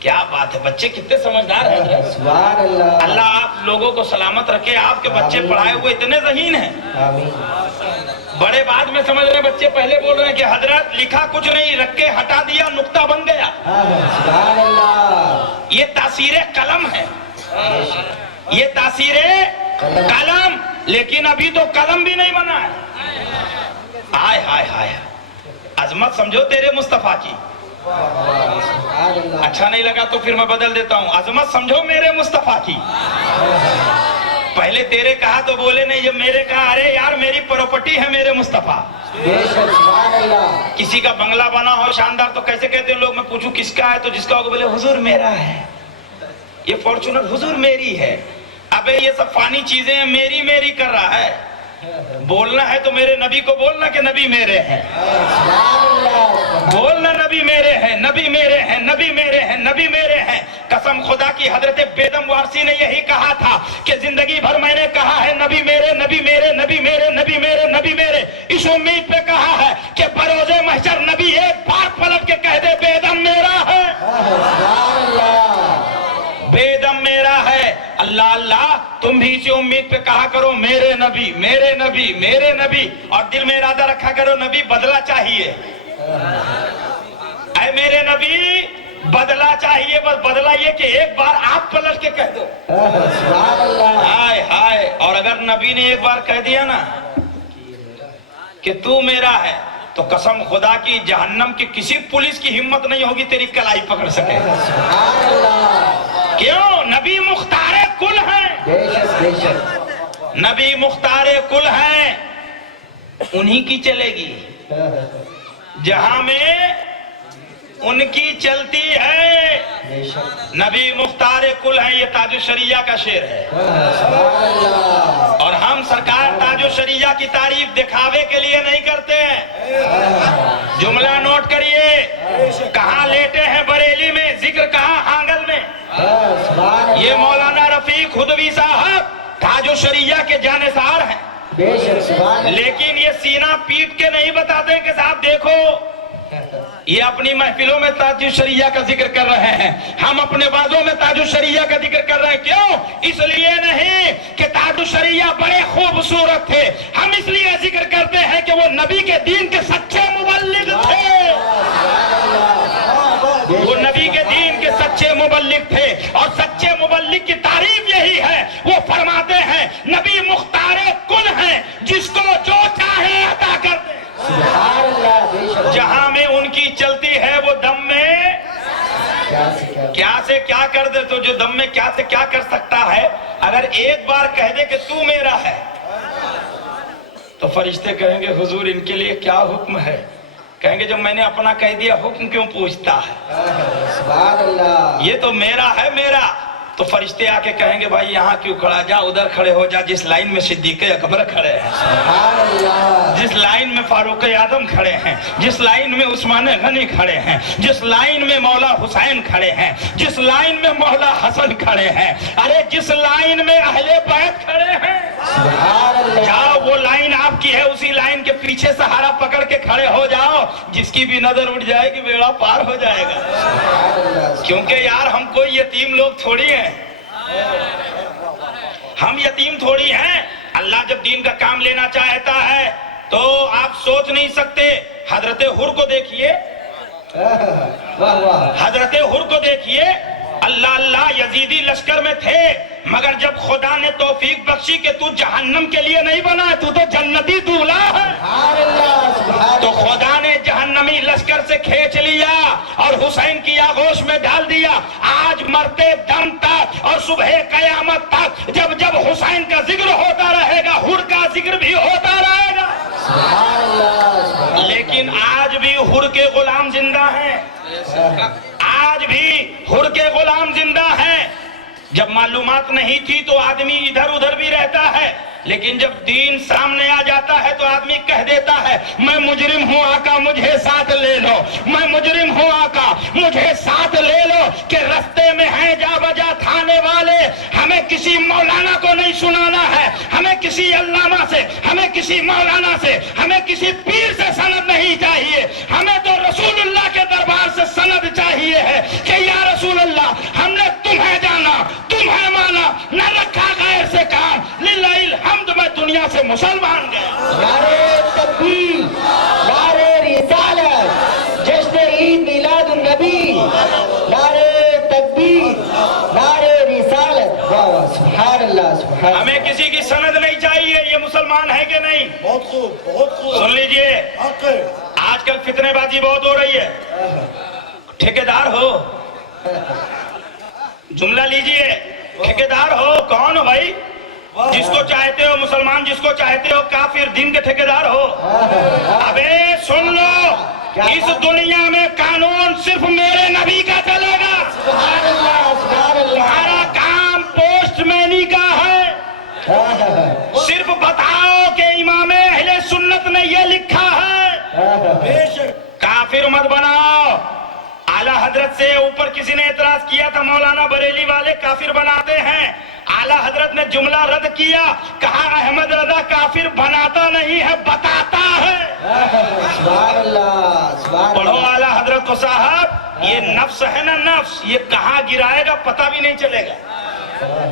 کیا بات ہے، بچے کتنے سمجھدار ہیں حضرت۔ سبحان اللہ اللہ آپ لوگوں کو سلامت رکھے، آپ کے بچے پڑھائے ہوئے اتنے ذہین ہیں، آمین بڑے بعد میں سمجھ رہے ہیں، بچے پہلے بول رہے ہیں کہ حضرت لکھا کچھ نہیں، رکھ کے ہٹا دیا، نقطہ بن گیا۔ سبحان اللہ یہ تاثیر قلم ہے، بے شک یہ تاثیر قلم، لیکن ابھی تو قلم بھی نہیں بنا ہے۔ ہائے ہائے ہائے، عظمت سمجھو تیرے مصطفیٰ کی۔ سبحان اللہ اچھا نہیں لگا تو پھر میں بدل دیتا ہوں، عظمت سمجھو میرے مصطفیٰ کی۔ پہلے تیرے کہا تو بولے نہیں، جب میرے کہا ارے یار میری پراپرٹی ہے میرے مصطفیٰ۔ بے شک سبحان اللہ کسی کا بنگلہ بنا ہو شاندار تو کیسے کہتے ہیں لوگ، میں پوچھوں کس کا ہے تو جس کا ہوگا بولے حضور میرا ہے، یہ فارچونر حضور میری ہے۔ ابے یہ سب فانی چیزیں ہیں، میری میری کر رہا ہے، بولنا ہے تو میرے نبی کو بولنا کہ نبی میرے ہیں، سبحان اللہ بولنا نبی میرے ہیں، نبی میرے ہیں، نبی میرے ہیں، نبی میرے ہیں۔ قسم خدا کی حضرت بیدم وارسی نے یہی کہا تھا کہ زندگی بھر میں نے کہا ہے نبی میرے، نبی میرے، نبی میرے، نبی میرے، نبی میرے، اس امید پہ کہا ہے کہ بروز محشر نبی ایک بار پلٹ کے کہہ دے بیدم میرا ہے، سبحان اللہ بیدم میرا ہے۔ اللہ اللہ، تم بھی اسی امید پہ کہا کرو میرے نبی، میرے نبی، میرے نبی، اور دل میں ارادہ رکھا کرو نبی بدلہ چاہیے، اے میرے نبی بدلہ چاہیے، بس بدلہ یہ کہ ایک بار آپ پلٹ کے کہہ دو۔ سبحان اللہ ہائے ہائے، اور اگر نبی نے ایک بار کہہ دیا نا کہ تو میرا ہے تو قسم خدا کی جہنم کی کسی پولیس کی ہمت نہیں ہوگی تیری کلائی پکڑ سکے۔ سبحان اللہ کیوں؟ نبی مختار کل ہیں، بے شک بے شک نبی مختار کل ہیں، انہی کی چلے گی، جہاں میں ان کی چلتی ہے۔ بے شک نبی مختار کل ہیں، یہ تاج الشریعہ کا شعر ہے، سبحان اللہ اور ہم سرکار تاج الشریعہ کی تعریف دکھاوے کے لیے نہیں کرتے ہیں۔ جملہ نوٹ کریے، کہاں لیٹے ہیں بریلی میں، ذکر کہاں ہانگل میں۔ سبحان یہ اللہ مولانا رفیق خدوی صاحب تاج الشریعہ کے جانثار ہیں، بے شک سبحان اللہ لیکن یہ سینہ پیٹ کے نہیں بتاتے کہ صاحب دیکھو یہ اپنی محفلوں میں تاج الشریعہ کا ذکر کر رہے ہیں، ہم اپنے بازوں میں تاج الشریعہ کا ذکر کر رہے ہیں۔ کیوں؟ اس لیے نہیں کہ تاج الشریعہ بڑے خوبصورت تھے، ہم اس لیے ذکر کرتے ہیں کہ وہ نبی کے دین کے سچے مبلغ تھے، وہ نبی کے دین کے سچے مبلغ تھے، اور سچے مبلغ کی تعریف یہی ہے، وہ فرماتے ہیں نبی مختار کل ہیں، جس کو جو چاہے عطا کر دیں۔ سبحان اللہ بے شک جہاں میں ان کی چلتی ہے وہ دم میں کیا سے کیا کیا سے کیا کر دے، تو جو دم میں کیا سے کیا کر سکتا ہے، اگر ایک بار کہہ دے کہ تو میرا ہے تو فرشتے کہیں گے حضور ان کے لیے کیا حکم ہے، کہیں گے جب میں نے اپنا کہہ دیا حکم کیوں پوچھتا ہے، سبحان اللہ یہ تو میرا ہے میرا۔ تو فرشتے آ کے کہیں گے بھائی یہاں کیوں کھڑا، جا ادھر کھڑے ہو جا جس لائن میں صدیق اکبر کھڑے ہیں، سبحان اللہ جس لائن میں فاروق اعظم کھڑے ہیں، جس لائن میں عثمان غنی کھڑے ہیں، جس لائن میں مولا حسین کھڑے ہیں، جس لائن میں مولا حسن کھڑے ہیں، ارے جس لائن میں اہل بیت کھڑے ہیں، سبحان اللہ جاؤ وہ لائن آپ کی ہے، اسی لائن کے پیچھے سہارا پکڑ کے کھڑے ہو جاؤ، جس کی بھی نظر اٹھ جائے گی بیڑا پار ہو جائے گا، سبحان اللہ کیونکہ یار ہم کوئی یتیم لوگ تھوڑی ہیں، ہم یتیم تھوڑی ہیں۔ اللہ جب دین کا کام لینا چاہتا ہے تو آپ سوچ نہیں سکتے، حضرت حر کو دیکھیے، واہ واہ حضرت حر کو دیکھیے، اللہ اللہ یزیدی لشکر میں تھے، مگر جب خدا نے توفیق بخشی کہ تو جہنم کے لیے نہیں بنا ہے، تو جنتی دولہا ہے، سبحان اللہ سبحان تو خدا نے جہنمی لشکر سے کھینچ لیا اور حسین کی آغوش میں ڈال دیا۔ آج مرتے دم تک اور صبح قیامت تک جب جب حسین کا ذکر ہوتا رہے گا، حر کا ذکر بھی ہوتا رہے گا، سبحان اللہ سبحان لیکن آج بھی حر کے غلام زندہ ہیں، آج بھی حر کے غلام زندہ ہیں۔ جب معلومات نہیں تھی تو آدمی ادھر ادھر بھی رہتا ہے، لیکن جب دین سامنے آ جاتا ہے تو آدمی کہہ دیتا ہے میں مجرم ہوں آقا مجھے ساتھ لے لو، میں مجرم ہوں آقا مجھے ساتھ لے لو، کہ رستے میں ہیں جا بجا تھانے والے، ہمیں کسی مولانا کو نہیں سنانا ہے، ہمیں کسی علامہ سے، ہمیں کسی مولانا سے، ہمیں کسی پیر سے سند نہیں چاہیے، ہمیں تو رسول اللہ کے دربار سے سند چاہیے ہے کہ یا رسول اللہ سے کام للہ الحمد میں دنیا سے مسلمان گیا. نعرے تکبیر، نعرے رسالت، جشن عید میلاد النبی، نعرے تکبیر، نعرے رسالت. واہ واہ، سبحان اللہ سبحان اللہ. ہمیں کسی کی سند نہیں چاہیے یہ مسلمان ہے کہ نہیں. بہت خوب، بہت خوب. سن لیجئے، حق ہے. آج کل فتنے بازی بہت ہو رہی ہے. ٹھیکیدار ہو، جملہ لیجئے، ٹھیکیدار ہو. کون ہو بھائی؟ جس کو چاہتے ہو مسلمان، جس کو چاہتے ہو کافر، دین کے ٹھیکیدار ہو. ابے سن لو، اس دنیا میں قانون صرف میرے نبی کا چلے گا. سبحان اللہ سبحان اللہ. ہمارا کام پوسٹ مینی کا ہے. صرف بتاؤ کہ امام اہل سنت نے یہ لکھا ہے. بے شک. کافر مت بناؤ. اعلیٰ حضرت سے اوپر کسی نے اعتراض کیا تھا، مولانا بریلی والے کافر بناتے ہیں. اعلیٰ حضرت نے جملہ رد کیا، کہا احمد رضا کافر بناتا نہیں ہے، بتاتا ہے. سبحان اللہ سبحان پڑھو اللہ. اعلیٰ حضرت کو صاحب. یہ نفس ہے نا، نفس یہ کہاں گرائے گا پتہ بھی نہیں چلے گا.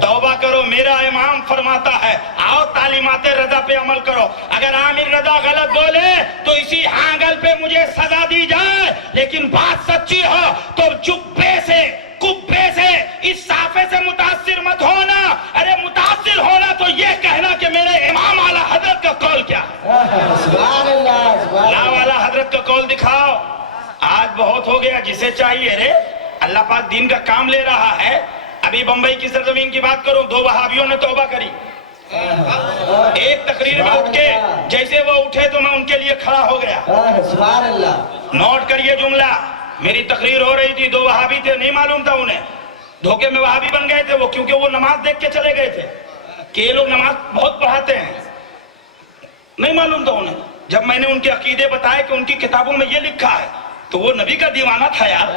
توبہ کرو. میرا امام فرماتا ہے آؤ تعلیمات رضا پہ عمل کرو. اگر عامر رضا غلط بولے تو اسی ہانگل پہ مجھے سزا دی جائے، لیکن بات سچی ہو تو جبے سے کبے سے اس صافے سے متاثر مت ہونا. ارے متاثر ہونا تو یہ کہنا کہ میرے امام اعلیٰ حضرت کا قول کیا ہے. سبحان اللہ سبحان لا اللہ. والا حضرت کا قول دکھاؤ. آج بہت ہو گیا. جسے چاہیے رے اللہ پاک دین کا کام لے رہا ہے. ابھی بمبئی کی سرزمین کی بات کروں، 2 وہابیوں نے توبہ کری. ایک تقریر میں اٹھ کے جیسے وہ اٹھے تو میں ان کے لیے کھڑا ہو گیا. سبحان اللہ. نوٹ کریے جملہ. میری تقریر ہو رہی تھی، 2 وہابی تھے، نہیں معلوم تھا انہیں. دھوکے میں وہابی بن گئے تھے وہ، کیونکہ وہ نماز دیکھ کے چلے گئے تھے کہ یہ لوگ نماز بہت پڑھاتے ہیں. نہیں معلوم تھا انہیں. جب میں نے ان کے عقیدے بتائے کہ ان کی کتابوں میں یہ لکھا ہے تو وہ نبی کا دیوانہ تھا یار.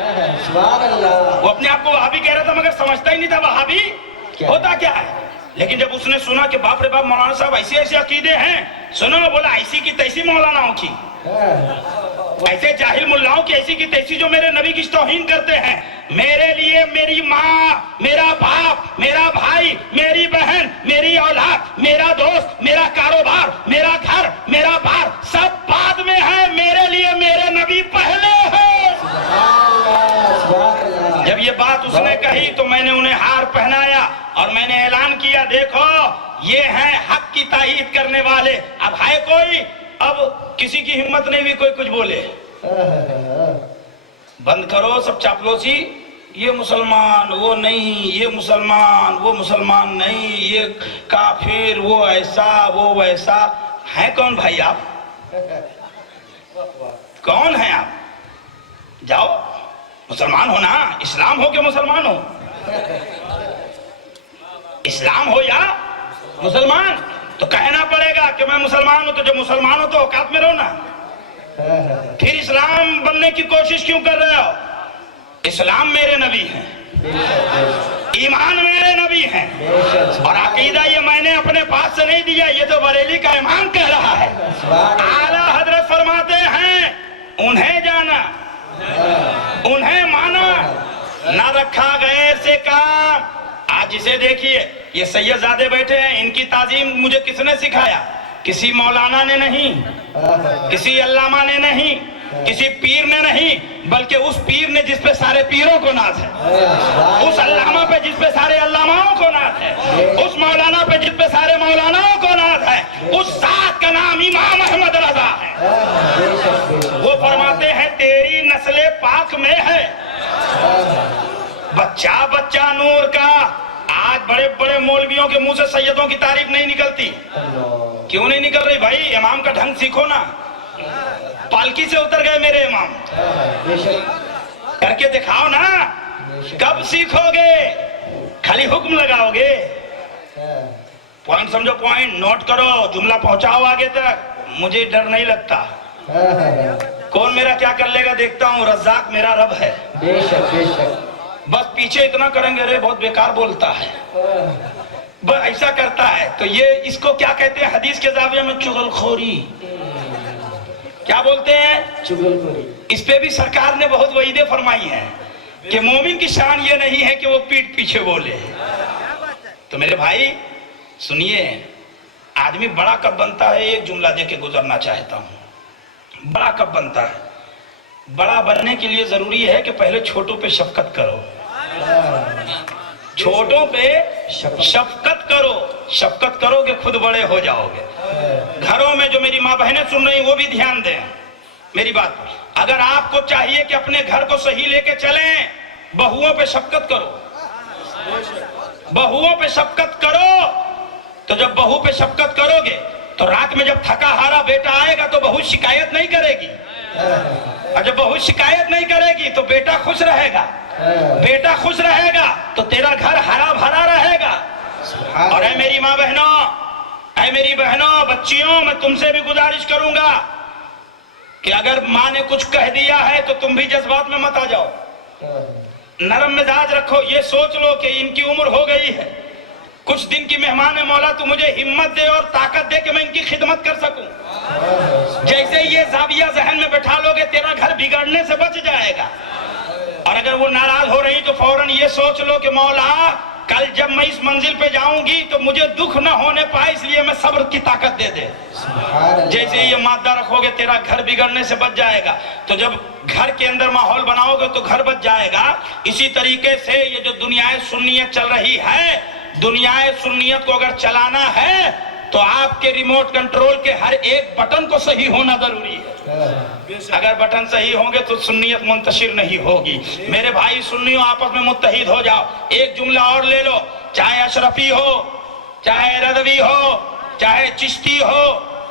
سبحان اللہ. وہ اپنے آپ کو وہابی کہہ رہا تھا مگر سمجھتا ہی نہیں تھا وہابی ہوتا کیا ہے. لیکن جب اس نے سنا کہ باپ رے باپ مولانا صاحب ایسے ایسے عقیدے ہیں، سنو بولا ایسی کی تیسی مولاناؤں کی، ایسے جاہل ملاؤں کی ایسی کی تیسی جو میرے نبی کی توہین کرتے ہیں. میرے لیے میری ماں، میرا باپ، میرا بھائی، میری بہن، میری اولاد، میرا دوست، میرا کاروبار، میرا گھر، میرا بار سب بعد میں ہے. میرے لیے میرے نبی پہلے ہے. سبحان اللہ. جب یہ بات اس نے کہی تو میں نے انہیں ہار پہنایا اور میں نے اعلان کیا دیکھو یہ ہیں حق کی تائید کرنے والے. اب ہے کوئی، اب کسی کی ہمت نہیں بھی کوئی کچھ بولے. بند کرو سب چاپلوسی. یہ مسلمان وہ نہیں، یہ مسلمان وہ مسلمان نہیں، یہ کافر وہ ایسا وہ ویسا. ہیں کون بھائی آپ؟ کون ہیں آپ؟ جاؤ مسلمان ہو نا. اسلام ہو کہ مسلمان ہو؟ اسلام ہو یا مسلمان. تو کہنا پڑے گا کہ میں مسلمان ہوں. تو جب مسلمان ہو تو اوقات میں رہو نا. پھر اسلام بننے کی کوشش کیوں کر رہے ہو؟ اسلام میرے نبی ہیں، ایمان میرے نبی ہیں، اور عقیدہ یہ میں نے اپنے پاس سے نہیں دیا، یہ تو بریلی کا امام کہہ رہا ہے. اعلیٰ حضرت فرماتے ہیں انہیں جانا، انہیں مانا، نہ رکھا غیر سے کام. آج جسے دیکھیے یہ سید زادے بیٹھے ہیں، ان کی تعظیم مجھے کس نے سکھایا؟ کسی مولانا نے نہیں، کسی علامہ نے نہیں، کسی پیر نے نہیں، بلکہ اس پیر نے جس پہ سارے پیروں کو ناز ہے، اس علامہ پہ جس پہ سارے علاماؤں کو ناز ہے، اس مولانا پہ جس پہ سارے مولاناؤں کو ناز ہے، اس ذات کا نام امام احمد رضا ہے. وہ فرماتے ہیں تیری نسل پاک میں ہے بچہ بچہ نور کا. آج بڑے بڑے مولویوں کے منہ سے سیدوں کی تعریف نہیں نکلتی. کیوں نہیں نکل رہی بھائی؟ امام کا ڈھنگ سیکھو نا. پالکی سے اتر گئے میرے امام، کر کے دکھاؤ نا. کب سیکھو گے؟ خالی حکم لگاؤ گے؟ پوائنٹ سمجھو، پوائنٹ نوٹ کرو، جملہ پہنچاؤ آگے تک. مجھے ڈر نہیں لگتا. کون میرا کیا کر لے گا دیکھتا ہوں. رزاق میرا رب ہے. بے شک بے شک. بس پیچھے اتنا کریں گے رے بہت بیکار بولتا ہے، بس ایسا کرتا ہے. تو یہ اس کو کیا کہتے ہیں حدیث کے زاویہ میں؟ چغل خوری. کیا بولتے ہیں؟ چغل خوری. اس پہ بھی سرکار نے بہت وعیدیں فرمائی ہیں کہ مومن کی شان یہ نہیں ہے کہ وہ پیٹ پیچھے بولے. تو میرے بھائی سنیے آدمی بڑا کب بنتا ہے؟ ایک جملہ دے کے گزرنا چاہتا ہوں. بڑا کب بنتا ہے؟ بڑا بننے کے لیے ضروری ہے کہ پہلے چھوٹوں پہ شفقت کرو. چھوٹوں پہ شفقت کرو. شفقت کرو گے خود بڑے ہو جاؤ گے. گھروں میں جو میری ماں بہنیں سن رہی وہ بھی دھیان دیں میری بات. اگر آپ کو چاہیے کہ اپنے گھر کو صحیح لے کے چلیں، بہوؤں پہ شفقت کرو. بہوؤں پہ شفقت کرو. تو جب بہو پہ شفقت کرو گے تو رات میں جب تھکا ہارا بیٹا آئے گا تو بہو شکایت نہیں کرے گی. اور جب بہو شکایت نہیں کرے گی تو بیٹا خوش رہے گا. بیٹا خوش رہے گا تو تیرا گھر ہرا بھرا رہے گا. اور اے میری ماں بہنوں، اے میری بہنوں، بچیوں، میں تم سے بھی گزارش کروں گا کہ اگر ماں نے کچھ کہہ دیا ہے تو تم بھی جذبات میں مت آ جاؤ. نرم مزاج رکھو. یہ سوچ لو کہ ان کی عمر ہو گئی ہے، کچھ دن کی مہمان ہے، مولا تو مجھے ہمت دے اور طاقت دے کہ میں ان کی خدمت کر سکوں. جیسے یہ زاویہ ذہن میں بٹھا لو گے تیرا گھر بگڑنے سے بچ جائے گا. اور اگر وہ ناراض ہو رہی تو فوراً یہ سوچ لو کہ مولا کل جب میں اس منزل پہ جاؤں گی تو مجھے دکھ نہ ہونے پائے، اس لیے میں صبر کی طاقت دے دے. جیسے یہ مادہ رکھو گے تیرا گھر بگڑنے سے بچ جائے گا. تو جب گھر کے اندر ماحول بناؤ گے تو گھر بچ جائے گا. اسی طریقے سے یہ جو دنیا سنیت چل رہی ہے، دنیا سنیت کو اگر چلانا ہے تو آپ کے ریموٹ کنٹرول کے ہر ایک بٹن کو صحیح ہونا ضروری ہے. اگر بٹن صحیح ہوں گے تو سنیت منتشر نہیں ہوگی. میرے بھائی سنیوں، آپس میں متحد ہو جاؤ. ایک جملہ اور لے لو، چاہے اشرفی ہو، چاہے رضوی ہو، چاہے چشتی ہو،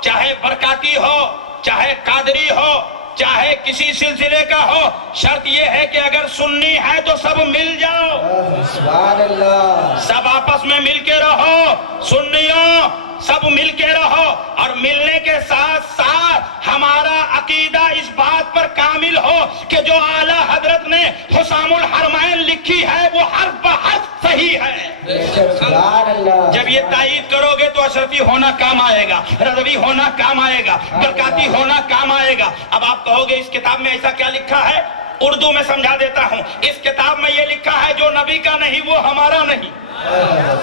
چاہے برکاتی ہو، چاہے قادری ہو، چاہے کسی سلسلے کا ہو، شرط یہ ہے کہ اگر سنی ہے تو سب مل جاؤ. سبحان اللہ. سب آپس میں مل کے رہو. سنیوں سب مل کے رہو. اور ملنے کے ساتھ ساتھ ہمارا عقیدہ اس بات پر کامل ہو کہ جو اعلیٰ حضرت نے حسام الحرمین لکھی ہے وہ حرف بحرف صحیح ہے. سبحان اللہ. جب یہ تائید کرو گے تو اشرفی ہونا کام آئے گا، رضوی ہونا کام آئے گا، برکاتی ہونا کام آئے گا. اب آپ کہو گے اس کتاب میں ایسا کیا لکھا ہے؟ اردو میں سمجھا دیتا ہوں. اس کتاب میں یہ لکھا ہے جو نبی کا نہیں وہ ہمارا نہیں.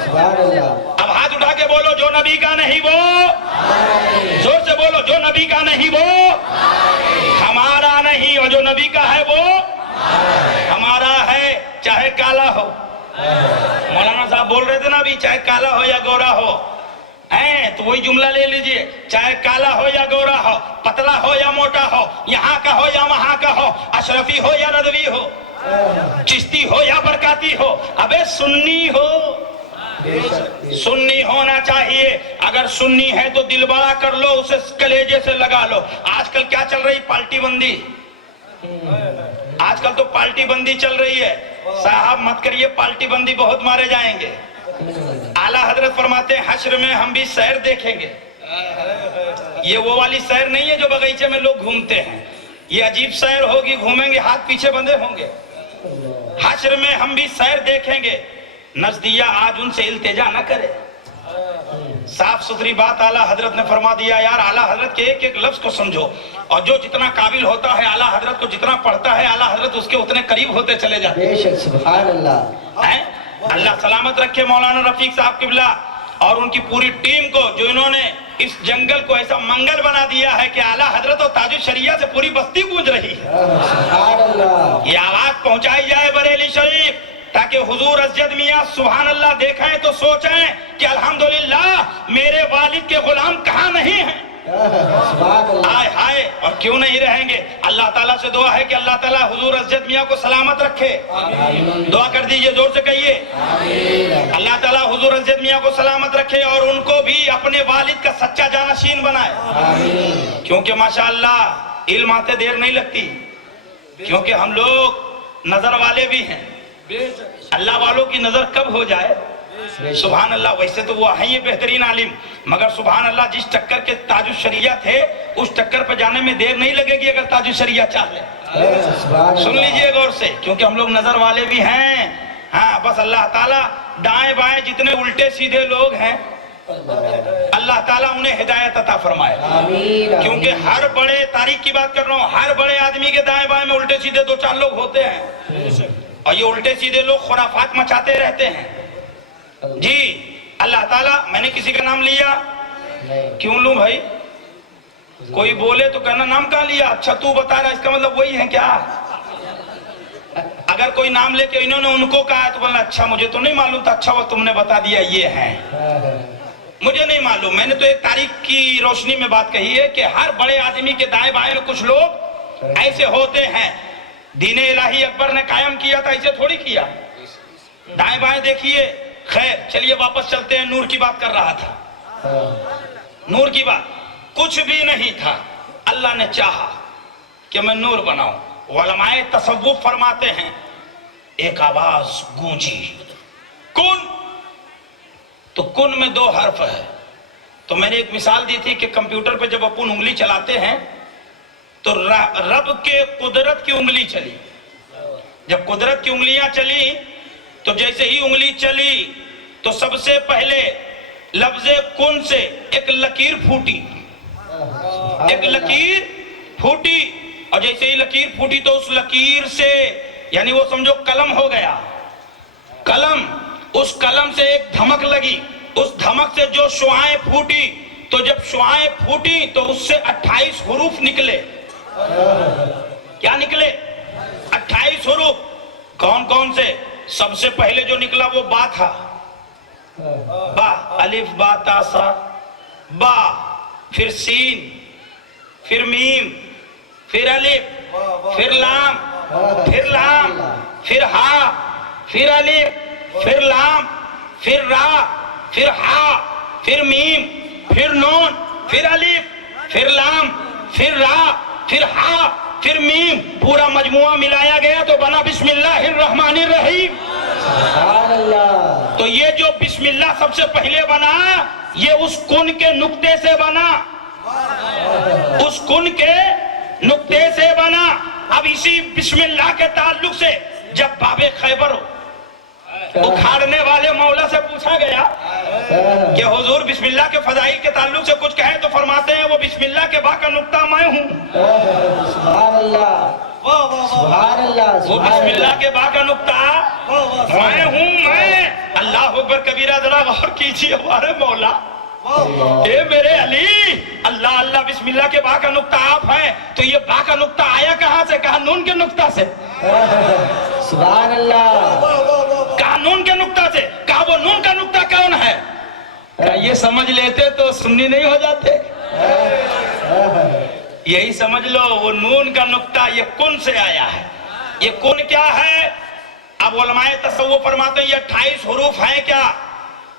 سبحان اللہ. اب ہاتھ اٹھا کے بولو جو نبی کا نہیں وہ. زور سے بولو جو نبی کا نہیں وہ ہمارا نہیں، اور جو نبی کا ہے وہ ہمارا ہے. چاہے کالا ہو، مولانا صاحب بول رہے تھے نا ابھی، چاہے کالا ہو یا گورا ہو، تو وہی جملہ لے لیجئے، چاہے کالا ہو یا گورا ہو، پتلا ہو یا موٹا ہو، یہاں کا ہو یا وہاں کا ہو، اشرفی ہو یا رضوی ہو، چشتی ہو یا برکاتی ہو، ابے سنی ہو. سنی ہونا چاہیے. اگر سنی ہے تو دل بڑا کر لو، اسے کلیجے سے لگا لو. آج کل کیا چل رہی؟ پالٹی بندی. آج کل تو پالٹی بندی چل رہی ہے. صاحب مت کریے پالٹی بندی، بہت مارے جائیں گے. اعلیٰ حضرت فرماتے ہیں حشر میں ہم بھی سیر دیکھیں گے. یہ وہ والی سیر نہیں ہے جو بغیچے میں لوگ گھومتے ہیں. یہ عجیب سیر ہوگی، گھومیں گے ہاتھ پیچھے بندھے ہوں گے. حشر میں ہم بھی سیر دیکھیں گے. نزدیہ آج ان سے التجا نہ کرے. صاف ستھری بات اعلیٰ حضرت نے فرما دیا. یار اعلیٰ حضرت کے ایک ایک لفظ کو سمجھو. اور جو جتنا قابل ہوتا ہے اعلیٰ حضرت کو جتنا پڑھتا ہے اعلیٰ حضرت اس کے اتنے قریب ہوتے چلے جاتے ہیں. بے شک. سبحان اللہ. اللہ سلامت رکھے مولانا رفیق صاحب قبلہ اور ان کی پوری ٹیم کو، جو انہوں نے اس جنگل کو ایسا منگل بنا دیا ہے کہ اعلیٰ حضرت اور تاج الشریعہ سے پوری بستی گونج رہی ہے. سبحان اللہ. یہ آواز پہنچائی جائے بریلی شریف تاکہ حضور اسجد میاں سبحان اللہ دیکھیں تو سوچیں کہ الحمدللہ میرے والد کے غلام کہاں نہیں ہیں. سبحان اللہ. آئے ہائے، اور کیوں نہیں رہیں گے. اللہ تعالیٰ سے دعا ہے کہ اللہ تعالیٰ حضور اسجد میاں کو سلامت رکھے. دعا کر دیجئے، زور سے کہیے اللہ تعالیٰ حضور اسجد میاں کو سلامت رکھے اور ان کو بھی اپنے والد کا سچا جانشین بنائے. کیونکہ ماشاءاللہ علم آتے دیر نہیں لگتی، کیونکہ ہم لوگ نظر والے بھی ہیں. اللہ والوں کی نظر کب ہو جائے. سبحان اللہ. ویسے تو وہ ہیں یہ بہترین عالم، مگر سبحان اللہ جس ٹکر کے تاج الشریعہ تھے اس ٹکر پہ جانے میں دیر نہیں لگے گی اگر تاج الشریعہ چاہ لے. سن لیجئے غور سے، کیونکہ ہم لوگ نظر والے بھی ہیں. ہاں بس اللہ تعالیٰ دائیں بائیں جتنے الٹے سیدھے لوگ ہیں اللہ تعالیٰ انہیں ہدایت عطا فرمائے. کیونکہ ہر بڑے، تاریخ کی بات کر رہا ہوں، ہر بڑے آدمی کے دائیں بائیں میں الٹے سیدھے دو چار لوگ ہوتے ہیں، اور یہ الٹے سیدھے لوگ خرافات مچاتے رہتے ہیں. جی اللہ تعالیٰ، میں نے کسی کا نام لیا؟ نہیں، کیوں لوں بھائی؟ کوئی بولے تو کہنا نام کہاں لیا؟ اچھا تو بتا رہا، اس کا مطلب وہی ہے کیا؟ اگر کوئی نام لے کے انہوں نے ان کو کہا ہے تو بولنا اچھا مجھے تو نہیں معلوم تھا، اچھا وہ تم نے بتا دیا یہ ہیں، مجھے نہیں معلوم، میں نے تو ایک تاریخ کی روشنی میں بات کہی ہے کہ ہر بڑے آدمی کے دائیں بائیں میں کچھ لوگ ایسے ہوتے ہیں۔ دین الہی اکبر نے قائم کیا تھا، ایسے تھوڑی کیا، دائیں بائیں دیکھیے۔ خیر چلیے واپس چلتے ہیں، نور کی بات کر رہا تھا، نور کی بات۔ کچھ بھی نہیں تھا، اللہ نے چاہا کہ میں نور بناؤں۔ علماء تصوف فرماتے ہیں ایک آواز گونجی، کن، تو کن میں 2 حرف ہے۔ تو میں نے ایک مثال دی تھی کہ کمپیوٹر پہ جب اپن انگلی چلاتے ہیں تو رب کے قدرت کی انگلی چلی، جب قدرت کی انگلیاں چلی تو جیسے ہی انگلی چلی تو سب سے پہلے لفظ کن سے ایک لکیر پھوٹی، ایک لکیر پھوٹی، اور جیسے ہی لکیر پھوٹی تو اس لکیر سے یعنی وہ سمجھو قلم ہو گیا، قلم، اس قلم سے ایک دھمک لگی، اس دھمک سے جو شعاعیں پھوٹی، تو جب شعاعیں پھوٹی تو اس سے 28 حروف نکلے۔ کیا نکلے؟ 28 حروف۔ کون کون سے؟ سب سے پہلے جو نکلا وہ با تھا، با، الف با تا سا، با، پھر سین، پھر میم، پھر الف، پھر لام، پھر لام، پھر ہا، پھر الف، پھر لام، پھر را، پھر ہا، پھر میم، پھر نون، پھر الف، پھر لام، پھر را، پھر ہا، پھر میم، پورا مجموعہ ملایا گیا تو بنا بسم اللہ الرحمن الرحیم۔ سبحان اللہ۔ تو یہ جو بسم اللہ سب سے پہلے بنا، یہ اس کن کے نقطے سے بنا، اس کن کے نقطے سے بنا۔ اب اسی بسم اللہ کے تعلق سے جب باب خیبر اکھاڑنے والے مولا سے پوچھا گیا کہ حضور بسم اللہ کے فضائل کے تعلق سے کچھ کہیں، تو فرماتے ہیں وہ بسم اللہ کے با کا نقطہ میں ہوں۔ سبحان اللہ، سبحان اللہ، وہ بسم اللہ کے با کا نقطہ میں ہوں، میں۔ اللہ اکبر کبیرہ، ذرا غور کیجیے ہمارے مولا، اے میرے علی، اللہ اللہ بسم اللہ کے با کا نقطہ آپ ہیں، تو یہ با کا نقطہ آیا کہاں سے؟ کہا نون کے نقطہ سے۔ سبحان اللہ، کہا نون کے نقطہ سے۔ کہا وہ نون کا نقطہ کون ہے؟ کہا یہ سمجھ لیتے تو سنی نہیں ہو جاتے، یہی سمجھ لو وہ نون کا نقطہ یہ کن سے آیا ہے۔ یہ کن کیا ہے؟ اب علماء تصوف فرماتے ہیں یہ 28 حروف ہیں کیا؟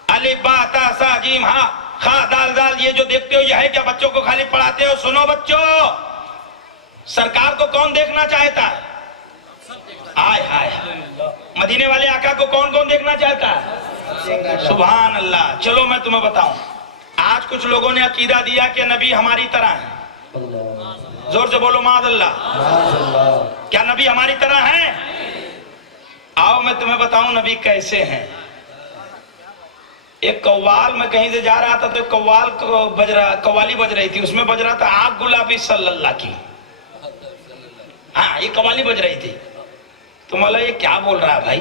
الف با تا سا جیم ہا خا دال دال، یہ جو دیکھتے ہو یہ ہے کیا؟ بچوں کو خالی پڑھاتے ہو؟ سنو بچوں، سرکار کو کون دیکھنا چاہتا ہے؟ آئے ہائے، مدینے والے آقا کو کون کون دیکھنا چاہتا ہے؟ سبحان اللہ۔ چلو میں تمہیں بتاؤں، آج کچھ لوگوں نے عقیدہ دیا کہ نبی ہماری طرح ہیں، زور سے بولو معاذ اللہ۔ کیا نبی ہماری طرح ہیں؟ آؤ میں تمہیں بتاؤں نبی کیسے ہیں۔ ایک قوال، میں کہیں سے جا رہا تھا تو ایک قوال قوالی بج رہی تھی، اس میں بج رہا تھا آگ گلابی صلی اللہ کی، ہاں یہ قوالی بج رہی تھی۔ تو مولا یہ کیا بول رہا ہے بھائی؟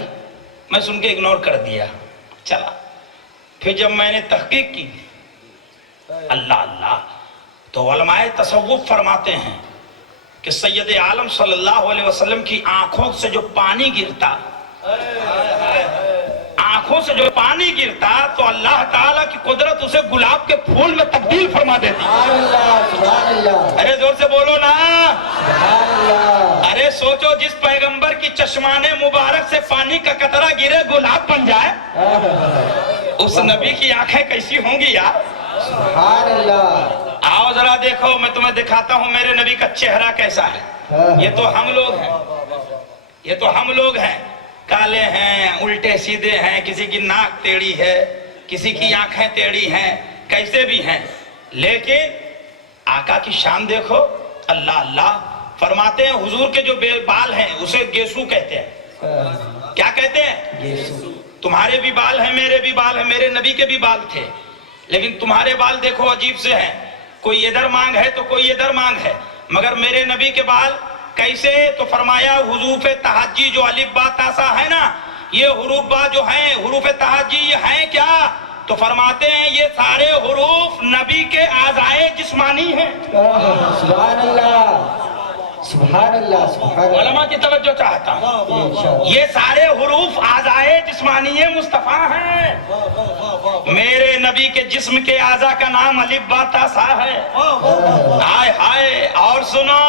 میں سن کے اگنور کر دیا، چلا۔ پھر جب میں نے تحقیق کی، اللہ اللہ، تو علماء تصوف فرماتے ہیں کہ سید عالم صلی اللہ علیہ وسلم کی آنکھوں سے جو پانی گرتا، آنکھوں سے جو پانی گرتا تو اللہ تعالیٰ کی قدرت اسے گلاب کے پھول میں تبدیل فرما دیتی۔ سبحان اللہ، سبحان اللہ، ارے زور سے بولو نا، سبحان اللہ۔ ارے سوچو جس پیغمبر کی چشمان مبارک سے پانی کا قطرہ گرے گلاب بن جائے، اس نبی کی آنکھیں کیسی ہوں گی یار؟ سبحان اللہ۔ آؤ ذرا دیکھو، میں تمہیں دکھاتا ہوں میرے نبی کا چہرہ کیسا ہے۔ یہ تو ہم لوگ ہیں، یہ تو ہم لوگ ہیں، کالے ہیں، الٹے سیدھے ہیں، کسی کی ناک ٹیڑھی ہے، کسی کی آنکھیں ٹیڑھی ہیں، کیسے بھی ہیں، لیکن آقا کی شان دیکھو۔ اللہ اللہ، فرماتے ہیں حضور کے جو بال ہیں اسے گیسو کہتے ہیں۔ کیا کہتے ہیں؟ تمہارے بھی بال ہیں، میرے بھی بال ہیں، میرے نبی کے بھی بال تھے، لیکن تمہارے بال دیکھو عجیب سے ہیں، کوئی ادھر مانگ ہے تو کوئی ادھر مانگ ہے، مگر میرے نبی کے بال کیسے؟ تو فرمایا حضوف تہجی جو الف با تا سا ہے نا، یہ حروف با جو ہیں حروف تہجی یہ ہیں کیا؟ تو فرماتے ہیں یہ سارے حروف نبی کے اعضائے جسمانی ہیں۔ سبحان اللہ سبحان اللہ سبحان اللہ۔ علماء کی توجہ چاہتا ہوں، یہ سارے حروف اعضائے جسمانی مصطفیٰ ہیں۔ میرے نبی کے جسم کے اعضاء کا نام الف با تا سا ہے۔ ہائے ہائے، اور سنو،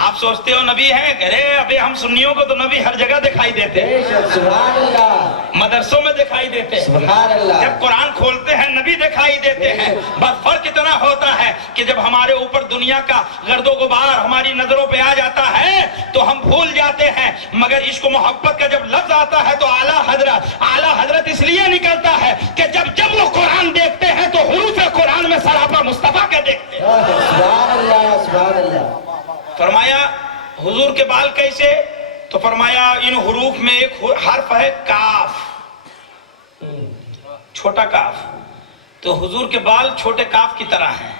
آپ سوچتے ہو نبی ہیں، ارے ابے ہم سنیوں کو تو نبی ہر جگہ دکھائی دیتے ہیں، سبحان اللہ مدرسوں میں دکھائی دیتے ہیں، سبحان اللہ۔ جب قرآن کھولتے ہیں نبی دکھائی دیتے ہیں۔ بس فرق اتنا ہوتا ہے کہ جب ہمارے اوپر دنیا کا گرد و غبار ہماری نظروں پہ آ جاتا ہے تو ہم بھول جاتے ہیں، مگر عشق و محبت کا جب لفظ آتا ہے تو اعلیٰ حضرت اس لیے نکلتا ہے کہ جب وہ قرآن دیکھتے ہیں تو حروف قرآن میں سراپا مصطفیٰ کے دیکھتے ہیں۔ سبحان اللہ سبحان اللہ۔ فرمایا حضور کے بال کیسے؟ تو فرمایا ان حروف میں ایک حرف ہے کاف، چھوٹا کاف، تو حضور کے بال چھوٹے کاف کی طرح ہیں۔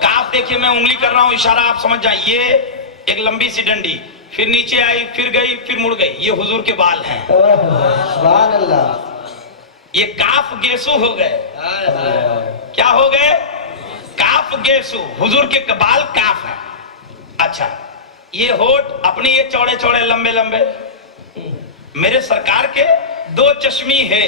کاف دیکھیے، میں انگلی کر رہا ہوں، اشارہ آپ سمجھ جائیں، یہ ایک لمبی سی ڈنڈی، پھر نیچے آئی، پھر گئی، پھر مڑ گئی، یہ حضور کے بال ہیں۔ سبحان اللہ۔ یہ کاف گیسو ہو گئے۔ کیا ہو گئے؟ کاف گیسو، حضور کے بال کاف ہیں۔ اچھا، یہ ہونٹ اپنی یہ چوڑے چوڑے لمبے لمبے، میرے سرکار کے دو چشمی ہے۔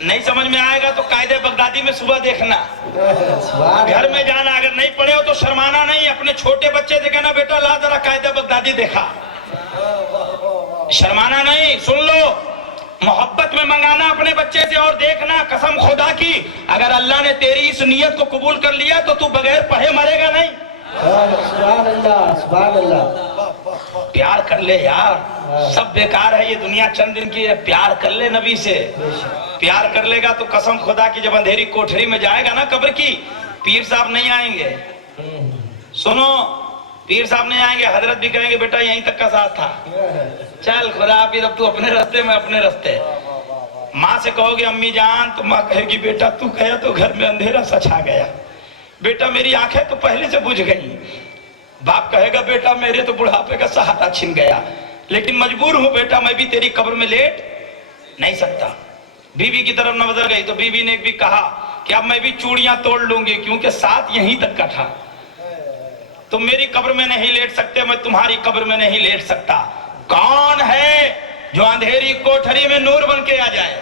نہیں سمجھ میں آئے گا تو قائدہ بغدادی میں صبح دیکھنا، گھر میں جانا، اگر نہیں پڑھے ہو تو شرمانا نہیں، اپنے چھوٹے بچے سے کہنا بیٹا لا ذرا قائدہ بغدادی دیکھا، شرمانا نہیں، سن لو، محبت میں منگانا اپنے بچے سے، اور دیکھنا قسم خدا کی اگر اللہ نے تیری اس نیت کو قبول کر لیا تو تو بغیر پڑھے مرے گا نہیں۔ سبحان اللہ سبحان اللہ۔ پیار کر لے یار، سب بیکار ہے یہ دنیا چند دن کی ہے، پیار کر لے نبی سے، پیار کر لے گا تو قسم خدا کی جب اندھیری کوٹھری میں جائے گا نا قبر کی، پیر صاحب نہیں آئیں گے، سنو، پیر صاحب نہیں آئیں گے، حضرت بھی کہیں گے بیٹا یہیں تک کا ساتھ تھا، چل خدا حافظ اب تو اپنے راستے میں اپنے راستے۔ ماں سے کہو گے امی جان، تو ماں کہے گی بیٹا تو گیا تو گھر میں اندھیرا سا چھا گیا، بیٹا میری آنکھیں تو پہلے سے بجھ گئی۔ باپ کہے گا بیٹا میرے تو بڑھاپے کا سہارا چھن گیا، لیکن مجبور ہوں بیٹا میں بھی تیری قبر میں لیٹ نہیں سکتا۔ بیوی کی طرف نظر گئی تو بیوی نے بھی کہا کہ اب میں بھی چوڑیاں توڑ لوں گی کیونکہ ساتھ یہیں تک کا تھا، تم میری قبر میں نہیں لیٹ سکتے، میں تمہاری قبر میں نہیں لیٹ سکتا۔ کون ہے جو اندھیری کوٹھری میں نور بن کے آ جائے؟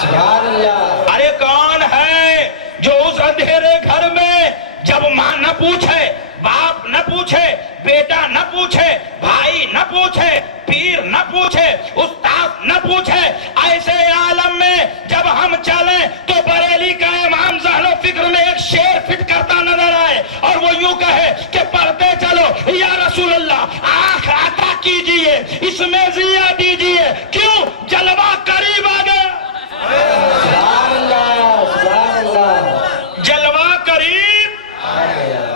سبحان اللہ۔ ارے کون ہے جو اس اندھیرے گھر میں جب ماں نہ پوچھے، باپ نہ پوچھے، بیٹا نہ پوچھے، بھائی نہ پوچھے، پیر نہ پوچھے، استاد نہ پوچھے، ایسے عالم میں جب ہم چلیں تو بریلی کا امام ذہن و فکر میں ایک شعر فٹ کرتا نظر آئے اور وہ یوں کہے کہ پڑھتے چلو یا رسول اللہ آنکھ عطا کیجئے، اس میں ضیا دیجئے، کیوں جلوہ قریب آ گیا، سبحان اللہ سبحان اللہ۔ جلوہ قریب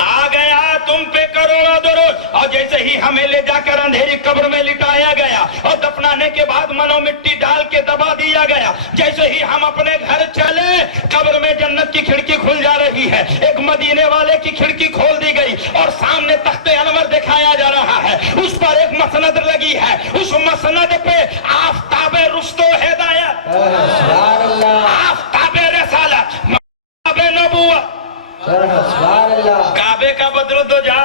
آ گیا، تم پہ کروڑوں درود۔ اور جیسے ہی ہمیں لے جا کر اندھیری قبر میں لٹایا گیا اور دفنانے کے بعد منو مٹی ڈال کے دبا دیا گیا، جیسے ہی ہم اپنے گھر چلے قبر میں جنت کی کھڑکی کھل جا رہی ہے، ایک مدینے والے کی کھڑکی کھول دی گئی اور سامنے تخت انور دکھایا جا رہا ہے، اس پر ایک مسند لگی ہے، اس مسند پہ آفتاب رشد و ہدایت، سبحان اللہ آفتاب رسالت، آفتاب نبوت، سبحان اللہ کعبے کا بدر الدجا،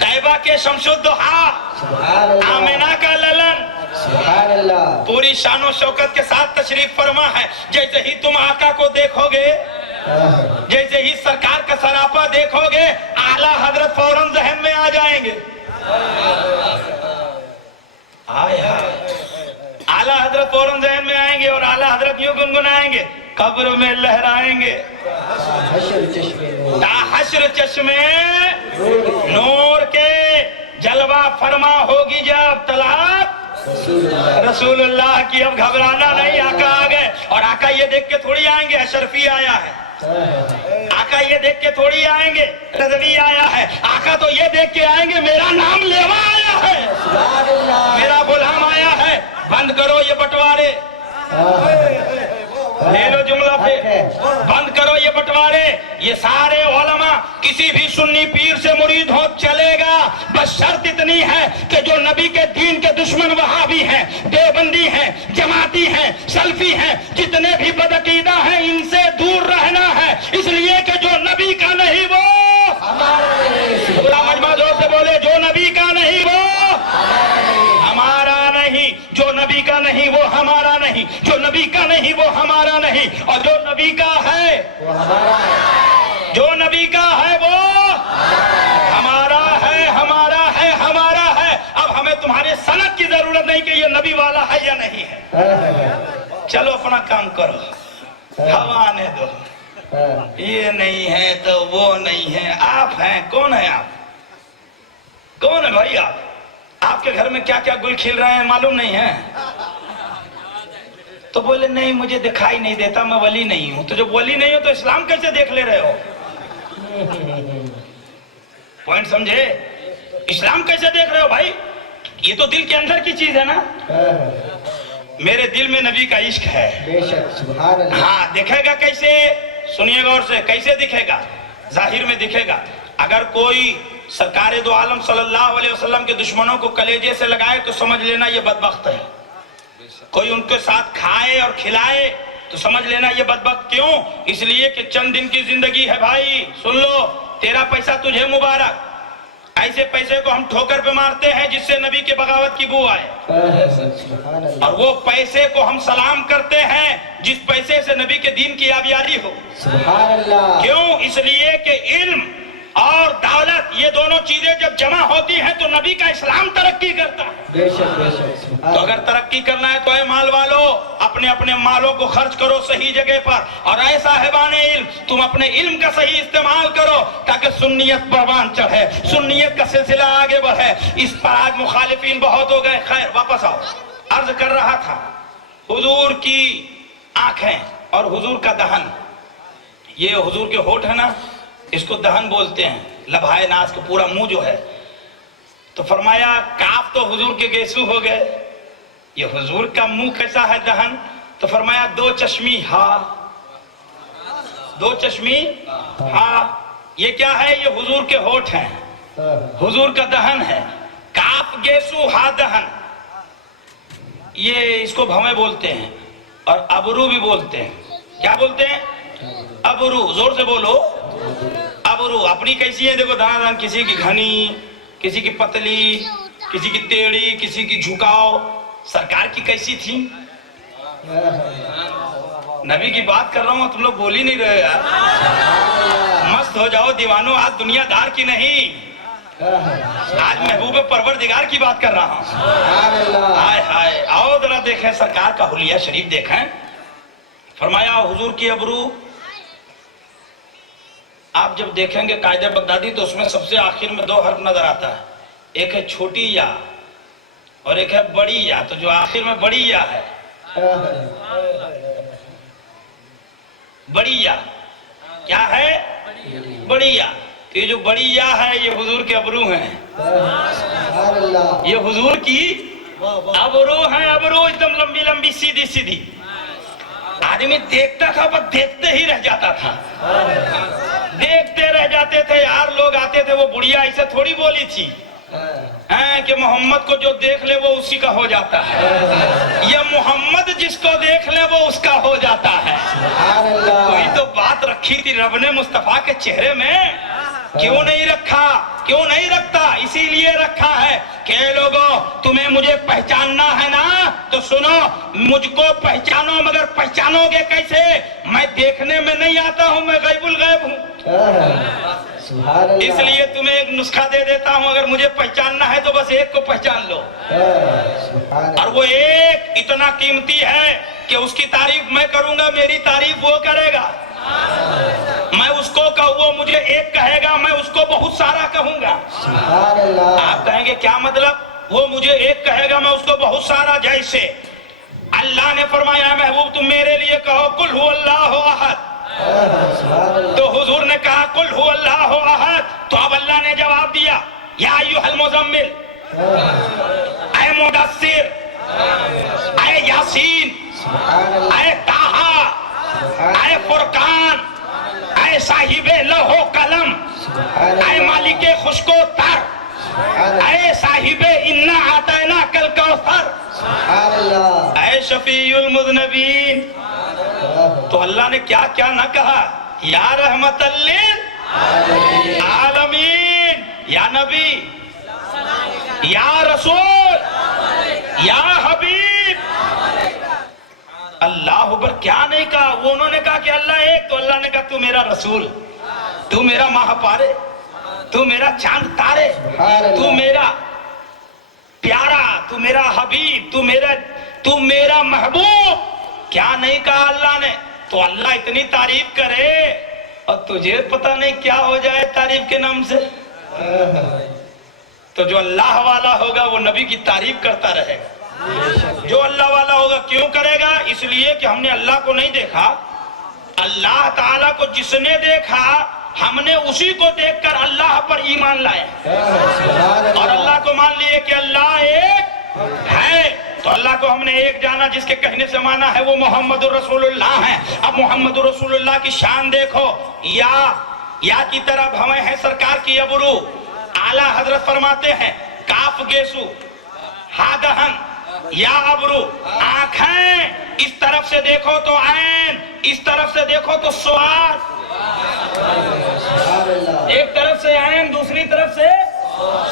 طیبہ کے شمس الضحا، سبحان اللہ آمنہ کا للن، سبحان اللہ۔ پوری شان و شوکت کے ساتھ تشریف فرما ہے۔ جیسے ہی تم آقا کو دیکھو گے، جیسے ہی سرکار کا سراپا دیکھو گے، اعلیٰ حضرت فوراً ذہن میں آ جائیں گے۔ اعلیٰ حضرت فوراً ذہن میں آئیں گے اور اعلیٰ حضرت یوں گنگنائیں گے، قبر میں لہرائیں گے، حشر چشمے نور، تا حشر چشمے نور کے جلوہ فرما ہوگی جب طلعت رسول اللہ کی، اب گھبرانا نہیں، آقا آ گئے، اور آقا یہ دیکھ کے تھوڑی آئیں گے اشرفی آیا ہے، آقا یہ دیکھ کے تھوڑی آئیں گے رضوی آیا ہے، آقا تو یہ دیکھ کے آئیں گے میرا نام لیوا آیا ہے، سبحان اللہ۔ میرا غلام آیا ہے، بند کرو یہ بٹوارے، لے لو جملہ پہ، بند کرو یہ بٹوارے، یہ سارے علماء کسی بھی سنی پیر سے مرید ہو چلے گا بس شرط اتنی ہے کہ جو نبی کے دین کے دشمن وہابی ہیں، دیوبندی ہیں، جماعتی ہیں، سلفی ہیں، جتنے بھی بدعقیدہ ہیں، ان سے دور رہنا ہے، اس لیے کہ جو نبی کا نہیں وہ پورا مجمع زور سے بولے، جو نبی کا نہیں وہ ہمارا نہیں، جو نبی کا نہیں وہ ہمارا نہیں، جو نبی کا نہیں وہ ہمارا نہیں، اور جو نبی کا ہے جو نبی کا ہے وہ ہمارا ہے، ہمارا ہے، ہمارا ہے۔ اب ہمیں تمہارے سند کی ضرورت نہیں کہ یہ نبی والا ہے یا نہیں ہے، چلو اپنا کام کرو، ہوا آنے دو، یہ نہیں ہے تو وہ نہیں ہے، آپ ہیں، کون ہے آپ؟ کون ہے بھائی آپ کے گھر میں کیا کیا گل کھل رہے ہیں معلوم نہیں ہے؟ تو بولے نہیں مجھے دکھائی نہیں دیتا، میں ولی نہیں ہوں۔ تو جب ولی نہیں ہو تو اسلام کیسے دیکھ لے رہے ہو؟ پوائنٹ سمجھے؟ اسلام کیسے دیکھ رہے ہو بھائی؟ یہ تو دل کے اندر کی چیز ہے نا۔ میرے دل میں نبی کا عشق ہے، بے شک، سبحان اللہ۔ ہاں، دکھے گا کیسے؟ سنیے غور سے، کیسے دکھے گا؟ ظاہر میں دکھے گا۔ اگر کوئی سرکار دو عالم صلی اللہ علیہ وسلم کے دشمنوں کو کلیجے سے لگائے تو سمجھ لینا یہ بدبخت ہے۔ کوئی ان کے ساتھ کھائے اور کھلائے تو سمجھ لینا یہ بدبخت۔ کیوں؟ اس لیے کہ چند دن کی زندگی ہے بھائی، سن لو، تیرا پیسہ تجھے مبارک۔ ایسے پیسے کو ہم ٹھوکر پہ مارتے ہیں جس سے نبی کے بغاوت کی بو آئے، اور وہ پیسے کو ہم سلام کرتے ہیں جس پیسے سے نبی کے دین کی آبیاری ہو۔ سبحان اللہ۔ کیوں؟ اس لیے کہ علم اور دولت یہ دونوں چیزیں جب جمع ہوتی ہیں تو نبی کا اسلام ترقی کرتا ہے۔ بے شک، بے شک، سبحان تو اگر ترقی کرنا ہے تو اے مال والو، اپنے اپنے مالوں کو خرچ کرو صحیح جگہ پر، اور اے صاحبان علم، تم اپنے علم کا صحیح استعمال کرو تاکہ سنیت پروان چڑھے، سنیت کا سلسلہ آگے بڑھے۔ اس پر آج مخالفین بہت ہو گئے۔ خیر واپس آؤ، عرض کر رہا تھا حضور کی آنکھیں اور حضور کا دہن، یہ حضور کے ہونٹ ہے نا، اس کو دہن بولتے ہیں، لبھائے ناز کا پورا منہ جو ہے۔ تو فرمایا کاف تو حضور کے گیسو ہو گئے، یہ حضور کا منہ کیسا ہے دہن؟ تو فرمایا دو چشمی ہاں، دو چشمی ہاں، یہ کیا ہے؟ یہ حضور کے ہونٹ ہیں، حضور کا دہن ہے۔ کاف گیسو ہا دہن، یہ اس کو بھویں بولتے ہیں، اور ابرو بھی بولتے ہیں۔ کیا بولتے ہیں؟ ابرو، زور سے بولو، ابرو۔ اپنی کیسی ہے دیکھو، دانا دان، کسی کی گھنی، کسی کی پتلی، کسی کی ٹیڑھی، کسی کی جھکاؤ۔ سرکار کی کیسی تھی؟ نبی کی بات کر رہا ہوں، تم لوگ بول ہی نہیں رہے یار۔ مست ہو جاؤ دیوانوں، آج دنیا دار کی نہیں، آج محبوب پروردگار کی بات کر رہا ہوں۔ ہائے ہائے، آؤ ذرا دیکھیں سرکار کا حلیہ شریف دیکھیں۔ فرمایا حضور کی ابرو، آپ جب دیکھیں گے قائد بغدادی تو اس میں سب سے آخر میں دو حرف نظر آتا ہے، ایک ہے چھوٹی یا اور ایک ہے بڑی یا۔ تو جو آخر میں بڑی یا ہے، بڑی یا کیا ہے؟ بڑی یا۔ تو یہ جو بڑی یا ہے یہ حضور کے ابرو ہیں، یہ حضور کی ابرو ہیں۔ ابرو ایک دم لمبی لمبی سیدھی سیدھی، آدمی دیکھتا تھا پر دیکھتے ہی رہ جاتا تھا، دیکھتے رہ جاتے تھے یار۔ لوگ آتے تھے، وہ بڑھیا ایسے تھوڑی بولی تھی کہ محمد کو جو دیکھ لے وہ اسی کا ہو جاتا ہے، یہ محمد جس کو دیکھ لے وہ اس کا ہو جاتا ہے۔ کوئی تو بات رکھی تھی رب نے مصطفیٰ کے چہرے میں، کیوں نہیں رکھا؟ کیوں نہیں رکھتا؟ اسی لیے رکھا ہے کہ اے لوگوں، تمہیں مجھے پہچاننا ہے نا تو سنو، مجھ کو پہچانو، مگر پہچانو گے کیسے؟ میں دیکھنے میں نہیں آتا ہوں، میں غیب الغیب ہوں۔ اس لیے تمہیں ایک نسخہ دے دیتا ہوں، اگر مجھے پہچاننا ہے تو بس ایک کو پہچان لو، اور وہ ایک اتنا قیمتی ہے کہ اس کی تعریف میں کروں گا، میری تعریف وہ کرے گا۔ میں اس کو کہوں، وہ مجھے ایک کہے گا، میں اس کو بہت سارا کہوں گا۔ آپ کہیں گے کیا مطلب؟ وہ مجھے ایک کہے گا، میں اس کو بہت سارا۔ جیسے اللہ نے فرمایا محبوب تم میرے لیے کہو قل هو اللہ احد، تو حضور نے کہا قل هو اللہ احد، تو اب اللہ نے جواب دیا یا ایھا المزمل، اے مدثر، اے یاسین، اے طٰہٰ، اے فرقان، اے صاحب لوح و قلم، اے مالک خشک و تر، اے صاحب انا آتینا کل کوثر، سبحان اللہ، اے شفیع المذنبین. تو اللہ نے کیا کیا نہ کہا، یا رحمت للعالمین، یا نبی، یا رسول، یا حبیب. اللہ اکبر. کیا نہیں کہا وہ، انہوں نے کہا کہ اللہ ایک، تو اللہ نے کہا تو میرا رسول، تو میرا ماہ پارے، تو میرا چاند تارے، تو میرا پیارا، تو میرا حبیب، تو میرا محبوب. کیا نہیں کہا اللہ نے. تو اللہ اتنی تعریف کرے اور تجھے پتہ نہیں کیا ہو جائے تعریف کے نام سے. تو جو اللہ والا ہوگا وہ نبی کی تعریف کرتا رہے گا. جو اللہ والا ہوگا کیوں کرے گا؟ اس لیے کہ ہم نے اللہ کو نہیں دیکھا. اللہ تعالیٰ کو جس نے دیکھا ہم نے اسی کو دیکھ کر اللہ پر ایمان لائے اور اللہ کو مان لیے کہ اللہ ایک ہے. تو اللہ کو ہم نے ایک جانا، جس کے کہنے سے مانا ہے وہ محمد الرسول اللہ ہیں. اب محمد الرسول اللہ کی شان دیکھو. یا کی طرف ہمیں ہیں سرکار کی ابرو. اعلیٰ حضرت فرماتے ہیں کاف گیسو ہا دہن یا ابرو. آنکھیں اس طرف سے دیکھو تو عین، اس طرف سے دیکھو تو سواد. ایک طرف سے عین، دوسری طرف سے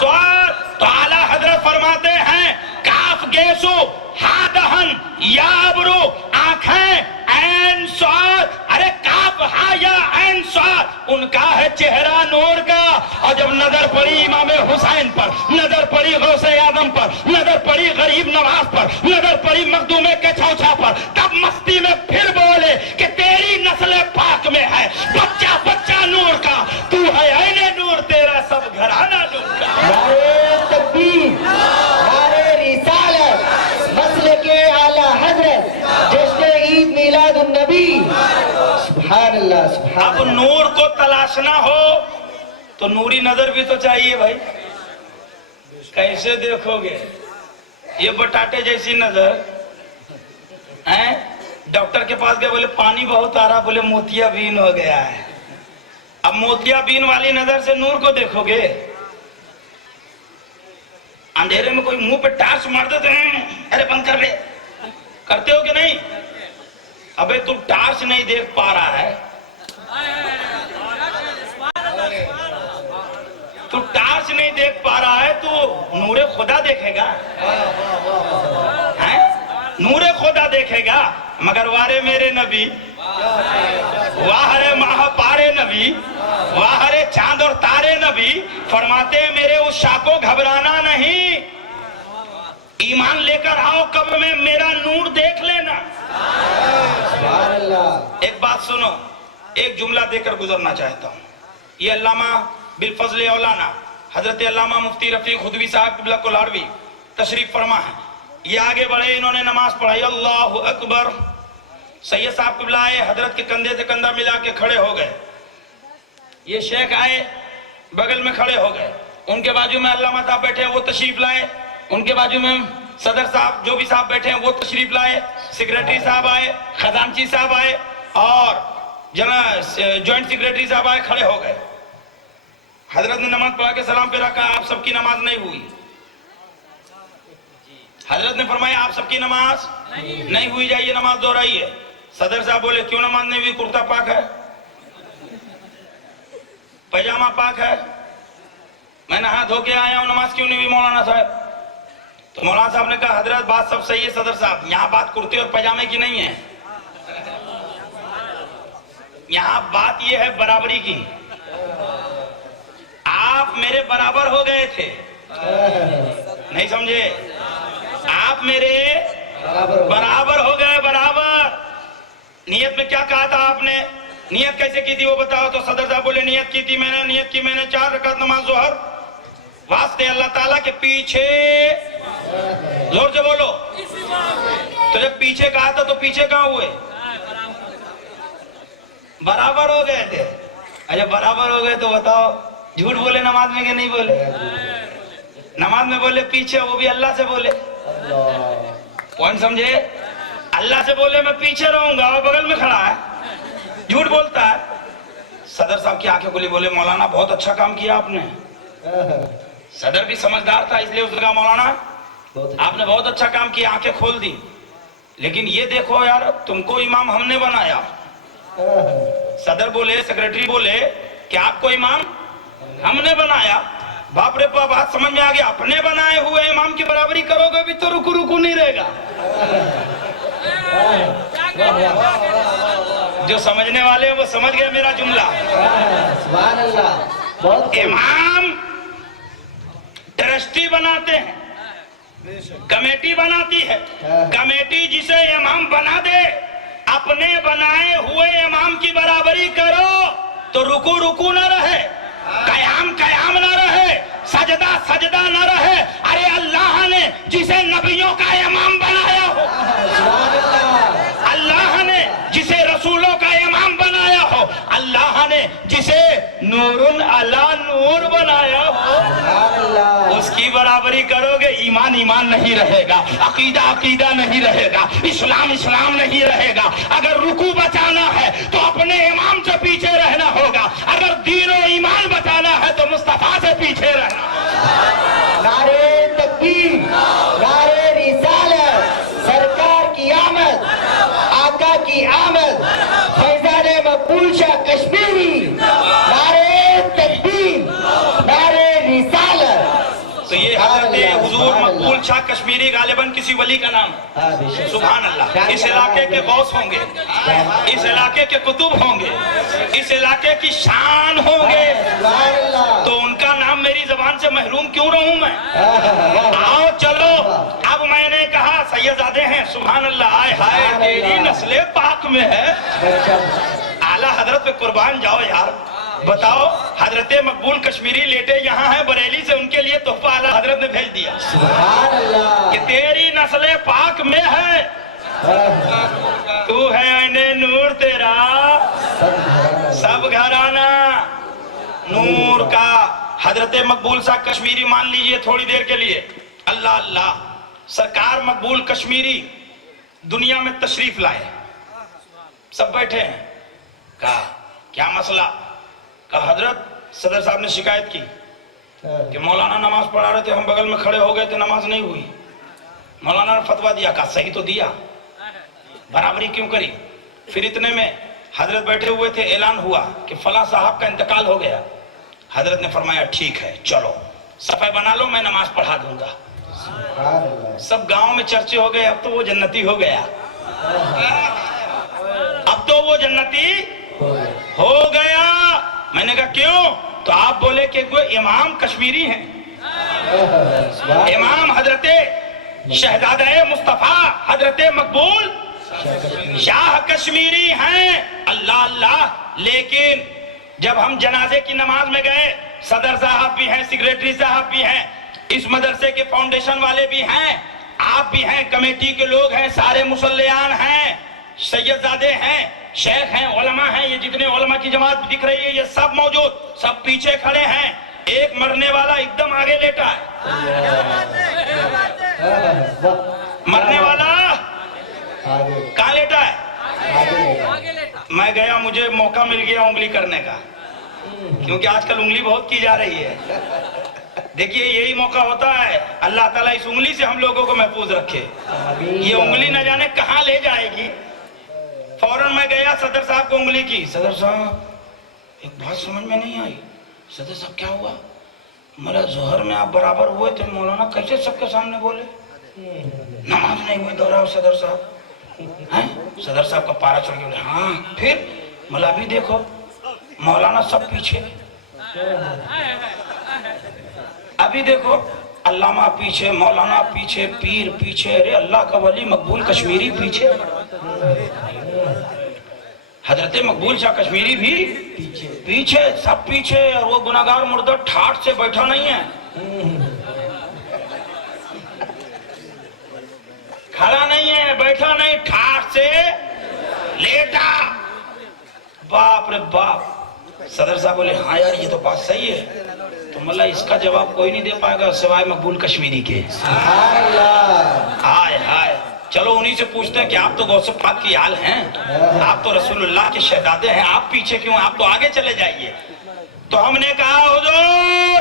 سواد. تو اعلیٰ حضرت فرماتے ہیں کاف گیسو ہا دہن یا ابرو، آنکھیں عین سواد. ارے کاف ہا یا عین سواد، ان کا ہے چہرہ نور کا. اور جب نظر پڑی امام حسین پر، نظر پڑی غوث اعظم پر، نظر پڑی غریب نواز پر، نظر پڑی مخدوم کے چوچا پر، تب مستی میں پھر بولے کہ تیری نسل پاک میں ہے بچہ بچہ نور کا، تو ہے عین نور، تیرا سب گھرانہ نور کا. نعرے تکبیر، نعرے رسالت، مسلک اعلیٰ حضرت، جشن عید میلاد النبی. سبحان اللہ، سبحان اب اللہ. نور کو تلاشنا ہو تو نوری نظر بھی تو چاہیے بھائی. کیسے دیکھو گے یہ بٹاٹے جیسی نظر ہیں؟ ڈاکٹر کے پاس گئے، بولے پانی بہت آ رہا، بولے موتیا بین ہو گیا ہے. اب موتیا بین والی نظر سے نور کو دیکھو گے؟ اندھیرے میں کوئی منہ پہ ٹارچ مار دیتے ہیں، ارے بند کر لے، کرتے ہو کہ نہیں؟ ابے تو ٹارچ نہیں دیکھ پا رہا ہے، تو ٹارچ نہیں دیکھ پا رہا ہے، تو نور خدا دیکھے گا، نور خدا دیکھے گا. مگر وارے میرے نبی، واہرے ماہ پارے نبی، واہرے چاند اور تارے نبی، فرماتے ہیں میرے اس شاہ کو گھبرانا نہیں، ایمان لے کر آؤ، قبر میں میرا نور دیکھ لینا. سبحان اللہ. ایک بات سنو، ایک جملہ دے کر گزرنا چاہتا ہوں. یہ علامہ بالفضل اولانا حضرت علامہ مفتی رفیق خدوی صاحب قبلہ کولاڑوی تشریف فرما ہے. یہ آگے بڑھے، انہوں نے نماز پڑھائی، اللہ اکبر. سید صاحب قبلہ آئے، حضرت کے کندھے سے کندھا ملا کے کھڑے ہو گئے. یہ شیخ آئے، بغل میں کھڑے ہو گئے. ان کے بازو میں علامہ صاحب بیٹھے ہیں، وہ تشریف لائے. ان کے بازو میں صدر صاحب جو بھی صاحب بیٹھے ہیں وہ تشریف لائے. سیکریٹری صاحب آئے، خزانچی صاحب آئے اور جوائنٹ سیکریٹری صاحب آئے، کھڑے ہو گئے. حضرت نے نماز پڑھا کے سلام پھیرا، کہا آپ سب کی نماز نہیں ہوئی. حضرت نے فرمایا آپ سب کی نماز نہیں ہوئی، جائیے نماز دہرائیے. صدر صاحب بولے کیوں نماز نہیں ہوئی؟ کرتا پاک ہے، پیجامہ پاک ہے، میں نہا دھو کے آیا ہوں، نماز کیوں نہیں ہوئی مولانا صاحب؟ تو مولانا صاحب نے کہا حضرت بات سب صحیح ہے صدر صاحب، یہاں بات کرتے اور پیجامے کی نہیں ہے، یہاں بات یہ ہے برابری کی. آپ میرے برابر ہو گئے تھے، نہیں سمجھے؟ آپ میرے برابر ہو گئے، برابر. نیت میں کیا کہا تھا آپ نے؟ نیت کیسے کی تھی وہ بتاؤ. تو صدر صاحب بولے نیت کی تھی میں نے، نیت کی میں نے 4 رکعت نماز ظہر واسطے اللہ تعالیٰ کے پیچھے. زور سے بولو. تو جب پیچھے کہا تھا تو پیچھے کہاں ہوئے؟ برابر ہو گئے تھے. اچھا برابر ہو گئے تو بتاؤ جھوٹ بولے نماز میں کہ نہیں بولے؟ نماز میں بولے پیچھے، وہ بھی اللہ سے بولے. پوائنٹ سمجھے؟ اللہ سے بولے میں پیچھے رہوں گا اور بغل میں کھڑا ہے جھوٹ بولتا ہے. صدر صاحب کی آنکھیں کھلی، بولے مولانا بہت اچھا کام کیا آپ نے. صدر بھی سمجھدار تھا، اس لیے اس نے کہا مولانا آپ نے بہت اچھا کام کیا، آنکھیں کھول دی، لیکن یہ دیکھو یار تم کو امام ہم نے بنایا۔ صدر بولے، سیکریٹری بولے کہ آپ کو امام ہم نے بنایا۔ باپ رے باپ، بات سمجھ میں آ گیا، اپنے بنائے ہوئے امام کی برابری کرو گے بھی تو رکو رکو نہیں رہے گا۔ جو سمجھنے والے ہیں وہ سمجھ گئے میرا جملہ۔ سبحان اللہ، بہت امام ٹرسٹی بناتے ہیں، کمیٹی بناتی ہے، کمیٹی جسے امام بنا دے، اپنے بنائے ہوئے امام کی برابری کرو تو رکو رکو نہ رہے، قیام قیام نہ رہے، سجدہ سجدہ نہ رہے۔ ارے اللہ نے جسے نبیوں کا امام بنایا ہو، اللہ نے جسے رسولوں کا امام بنایا ہو، اللہ نے جسے نور علی نور بنایا ہو، اس کی برابری کرو گے، ایمان ایمان نہیں رہے گا، عقیدہ عقیدہ نہیں رہے گا، اسلام اسلام نہیں رہے گا۔ اگر رکوع بچانا ہے تو اپنے امام سے پیچھے رہنا ہوگا، اگر دین و ایمان بچانا ہے تو مصطفیٰ سے پیچھے رہنا ہوگا۔ نعرے تکبیر، نعرے رسالت، سرکار کی آمد، آقا کی آمد، فیضان مقبول شاہ کشمیری، نعرے تکبیر، نعرے رسالت۔ تو یہ حضرت حضور مقبول شاہ کشمیری غالباً کسی ولی کا نام ہے۔ سبحان اللہ۔ اس علاقے کے غوث ہوں گے، اس علاقے کے قطب ہوں گے، اس علاقے کی شان ہوں گے، تو ان کا نام میری زبان سے محروم کیوں رہوں میں؟ آؤ چلو، اب میں نے کہا سیدزادے ہیں، سبحان اللہ، آئے ہائے تیری نسل پاک میں ہے۔ اعلیٰ حضرت پہ قربان جاؤ یار، بتاؤ حضرت مقبول کشمیری لیٹے یہاں ہیں بریلی سے، ان کے لیے تحفہ اعلیٰ حضرت نے بھیج دیا سبحان اللہ کہ تیری نسل پاک میں ہے، تو ہے عین نور تیرا سب گھرانہ نور کا۔ حضرت مقبول صاحب کشمیری مان لیجئے تھوڑی دیر کے لیے، اللہ اللہ، سرکار مقبول کشمیری دنیا میں تشریف لائے، سب بیٹھے ہیں، کہا کیا مسئلہ؟ کہا حضرت صدر صاحب نے شکایت کی کہ مولانا نماز پڑھا رہے تھے، ہم بغل میں کھڑے ہو گئے تھے، نماز نہیں ہوئی۔ مولانا نے فتویٰ دیا، کہا صحیح تو دیا، برابری کیوں کری؟ پھر اتنے میں حضرت بیٹھے ہوئے تھے، اعلان ہوا کہ فلاں صاحب کا انتقال ہو گیا۔ حضرت نے فرمایا ٹھیک ہے چلو صفحہ بنا لو، میں نماز پڑھا دوں گا۔ سب گاؤں میں چرچے ہو گئے، اب تو وہ جنتی ہو گیا، اب تو وہ جنتی ہو گیا۔ میں نے کہا کیوں؟ تو آپ بولے کہ وہ امام کشمیری ہیں، امام حضرت شہزادہ مصطفیٰ حضرت مقبول شاہ کشمیری ہیں۔ اللہ اللہ، لیکن جب ہم جنازے کی نماز میں گئے، صدر صاحب بھی ہیں، سیکریٹری صاحب بھی ہیں، اس مدرسے کے فاؤنڈیشن والے بھی ہیں، آپ بھی ہیں، کمیٹی کے لوگ ہیں، سارے مصلیان ہیں، سیدزادے ہیں، شیخ ہیں، علماء ہیں، یہ جتنے علماء کی جماعت دکھ رہی ہے یہ سب موجود، سب پیچھے کھڑے ہیں۔ ایک مرنے والا ایک دم آگے لیٹا ہے، مرنے والا کہاں لیٹا ہے؟ میں گیا، مجھے موقع مل گیا انگلی کرنے کا، کیونکہ آج کل انگلی بہت کی جا رہی ہے۔ دیکھیے یہی موقع ہوتا ہے، اللہ تعالیٰ اس انگلی سے ہم لوگوں کو محفوظ رکھے۔ یہ انگلی نہ جانے کہاں لے جائے گی۔ فوراً میں گیا، صدر صاحب کو انگلی کی، صدر صاحب ایک بات سمجھ میں نہیں آئی۔ صدر صاحب کیا ہوا؟ میرا ظہر میں آپ برابر ہوئے تھے، مولانا کیسے سب کے سامنے بولے؟ نماز نہیں ہوئی دوہراؤ صدر صاحب۔ صدر صاحب کا پارا چڑھ کے بولے ہاں، پھر ملا بھی دیکھو مولانا سب پیچھے، ابھی دیکھو علامہ پیچھے، مولانا پیچھے، پیر پیچھے، ارے اللہ کا ولی مقبول کشمیری پیچھے، حضرت مقبول شاہ کشمیری بھی پیچھے، سب پیچھے، اور وہ گناہگار مردہ ٹھاٹ سے بیٹھا نہیں ہے، کھڑا نہیں ہے، بیٹھا نہیں، ٹھاٹ سے لیٹا۔ باپ رے باپ، صدر صاحب بولے ہاں یار یہ تو بات صحیح ہے، تو ملا اس کا جواب کوئی نہیں دے پائے گا سوائے مقبول کشمیری کے۔ ہائے ہائے، چلو انہی سے پوچھتے ہیں کہ آپ تو غوث پاک کی آل ہیں، آپ تو رسول اللہ کے شہزادے ہیں، آپ پیچھے کیوں؟ آپ تو آگے چلے جائیے۔ تو ہم نے کہا حضور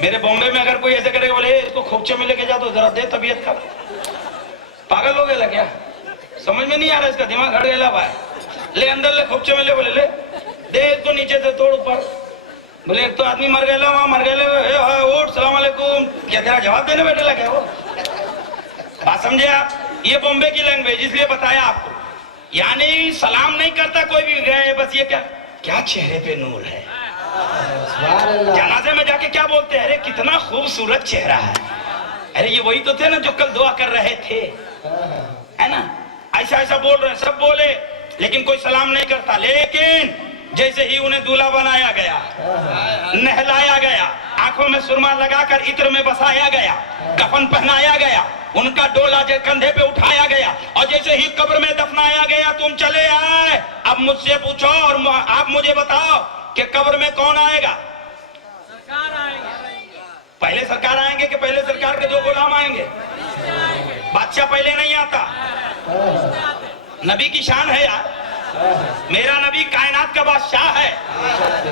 میرے بامبے میں اگر کوئی ایسے کرے گا بولے اس کو کھوپچے میں لے کے جا تو ذرا دے طبیعت کا پاگل ہو گیا کیا سمجھ میں نہیں آ رہا اس کا دماغ ہٹ گیا بھائی لے اندر لے کھوپچے میں لے بولے لے دے اس کو نیچے سے توڑ اوپر بولے ایک تو آدمی مر گیا وہاں مر گیا اٹھ السلام علیکم کیا تیرا جواب دینے بیٹھے لگے وہ بات سمجھے آپ یہ بامبے کی لینگویج اس لیے بتایا آپ کو یعنی سلام نہیں کرتا کوئی بھی گئے بس یہ کیا چہرے پہ نور ہے جنازے میں جا کے کیا بولتے ہیں ارے کتنا خوبصورت چہرہ ہے ارے یہ وہی تو تھے نا جو کل دعا کر رہے تھے ہے نا ایسا ایسا بول رہے ہیں سب بولے لیکن کوئی سلام نہیں کرتا لیکن جیسے ہی انہیں دولہا بنایا گیا نہلایا گیا آنکھوں میں سرما لگا کر عطر میں بسایا گیا کفن پہنایا گیا ان کا ڈولا کندھے پہ اٹھایا گیا اور جیسے ہی قبر میں دفنایا گیا تم چلے آئے اب مجھ سے پوچھو اور آپ مجھے بتاؤ کہ قبر میں کون آئے گا پہلے سرکار آئیں گے کہ پہلے سرکار کے دو غلام آئیں گے بادشاہ پہلے نہیں آتا نبی کی شان ہے یار میرا نبی کائنات کا بادشاہ ہے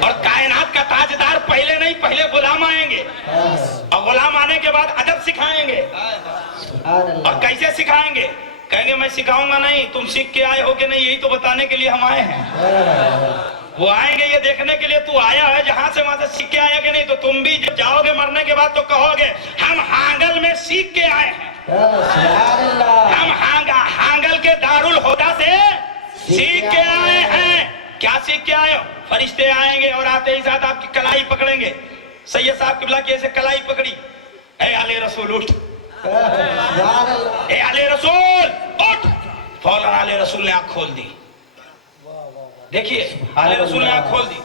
اور کائنات کا تاجدار پہلے نہیں پہلے غلام آئیں گے اور غلام آنے کے بعد ادب سکھائیں گے اور کیسے سکھائیں گے کہیں گے میں سکھاؤں گا نہیں تم سیکھ کے آئے ہو کہ نہیں یہی تو بتانے کے لیے ہم آئے ہیں وہ آئیں گے یہ دیکھنے کے لیے تو آیا ہے جہاں سے وہاں سے سیکھ کے آیا کہ نہیں تو تم بھی جب جاؤ گے مرنے کے بعد تو کہو گے ہم ہانگل میں سیکھ کے آئے ہیں ہم ہانگل کے دارالہدیٰ سے سیکھ کے آئے ہیں کیا سیکھ کے آئے ہو فرشتے آئیں گے اور آتے ہی ساتھ آپ کی کلائی پکڑیں گے سید صاحب قبلہ کی ایسے کلائی پکڑی اے آل رسول اٹھ اے آل رسول اٹھ فوراً آل رسول نے آنکھ کھول دی دیکھیے آل رسول نے آنکھ کھول دی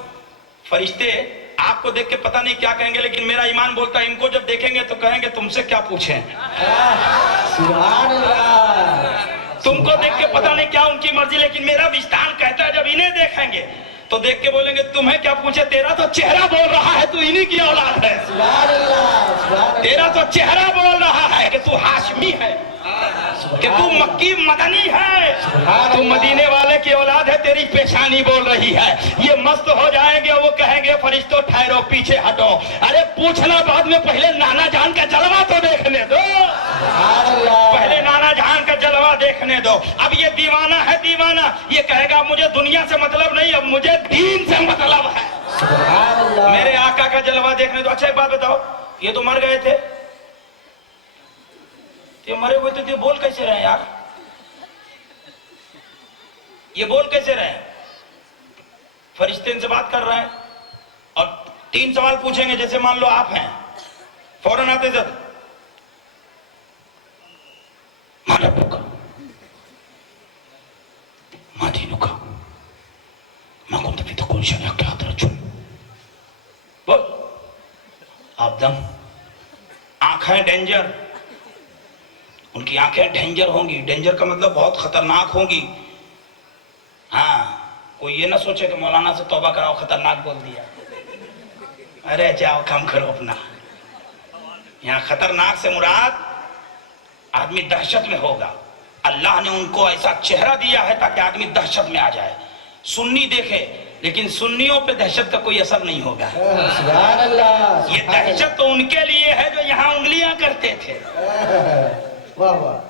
فرشتے آپ کو دیکھ کے پتہ نہیں کیا کہیں گے لیکن میرا ایمان بولتا ہے ان کو جب دیکھیں گے تو کہیں گے تم سے کیا پوچھیں تم کو دیکھ کے پتہ نہیں کیا ان کی مرضی لیکن میرا وجدان کہتا ہے جب انہیں دیکھیں گے تو دیکھ کے بولیں گے تمہیں کیا پوچھے تیرا تو چہرہ بول رہا ہے تو انہی کی اولاد ہے تیرا تو چہرہ بول رہا ہے کہ تو ہاشمی ہے کہ تو مکی مدنی ہے تو مدینے والے کی اولاد ہے تیری پیشانی بول رہی ہے یہ مست ہو جائیں گے وہ کہیں گے فرشتوں ٹھہرو پیچھے ہٹو ارے پوچھنا بعد میں پہلے نانا جان کا جلوہ تو دیکھنے دو پہلے نانا جان کا جلوہ دیکھنے دو اب یہ دیوانہ ہے دیوانہ یہ کہے گا مجھے دنیا سے مطلب نہیں اب مجھے دین سے مطلب ہے میرے آقا کا جلوہ دیکھنے دو اچھا ایک بات بتاؤ یہ تو مر گئے تھے یہ مرے ہوئے تھے بول کیسے رہے یار یہ بول کیسے رہے فرشتے ان سے بات کر رہے ہیں اور 3 سوال پوچھیں گے جیسے مان لو آپ ہیں فوراً آتے جب ماں ربو کا ماں دینو کا ماں کن تفی تو کون شریعہ کے ہاتھ رچو بول آپ دم آنکھیں ڈینجر ان کی آنکھیں ڈینجر ہوں گی ڈینجر کا مطلب بہت خطرناک ہوں گی ہاں کوئی یہ نہ سوچے کہ مولانا سے توبہ کراؤ خطرناک بول دیا ارے جاؤ کم کرو اپنا یہاں خطرناک سے مراد آدمی دہشت میں ہوگا اللہ نے ان کو ایسا چہرہ دیا ہے تاکہ آدمی دہشت میں آ جائے سنی دیکھے لیکن سنیوں پہ دہشت کا کوئی اثر نہیں ہوگا یہ دہشت تو ان کے لیے ہے جو یہاں انگلیاں کرتے تھے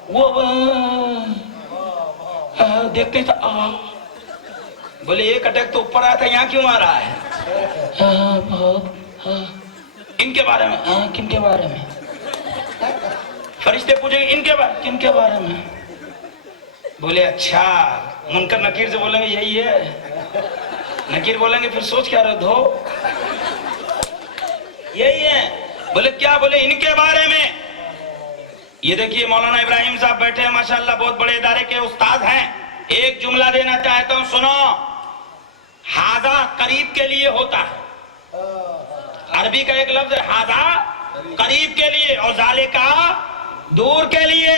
وہ دیکھتے تھے بولے ایک اٹیک تو اوپر آیا تھا یہاں کیوں آ رہا ہے ان کے بارے میں کن کے بارے میں فرشتے پوچھیں گے ان کے بارے کن کے بارے میں بولے اچھا منکر نکیر سے بولیں گے یہی ہے نکیر بولیں گے پھر سوچ کیا رہے دھو یہی ہے بولے کیا بولے ان کے بارے میں یہ دیکھیے مولانا ابراہیم صاحب بیٹھے ہیں ماشاءاللہ بہت بڑے ادارے کے استاد ہیں ایک جملہ دینا چاہتا ہوں سنو ہاذا قریب کے لیے ہوتا ہے عربی کا ایک لفظ ہے ہاذا قریب کے لیے اور ذالکا دور کے لیے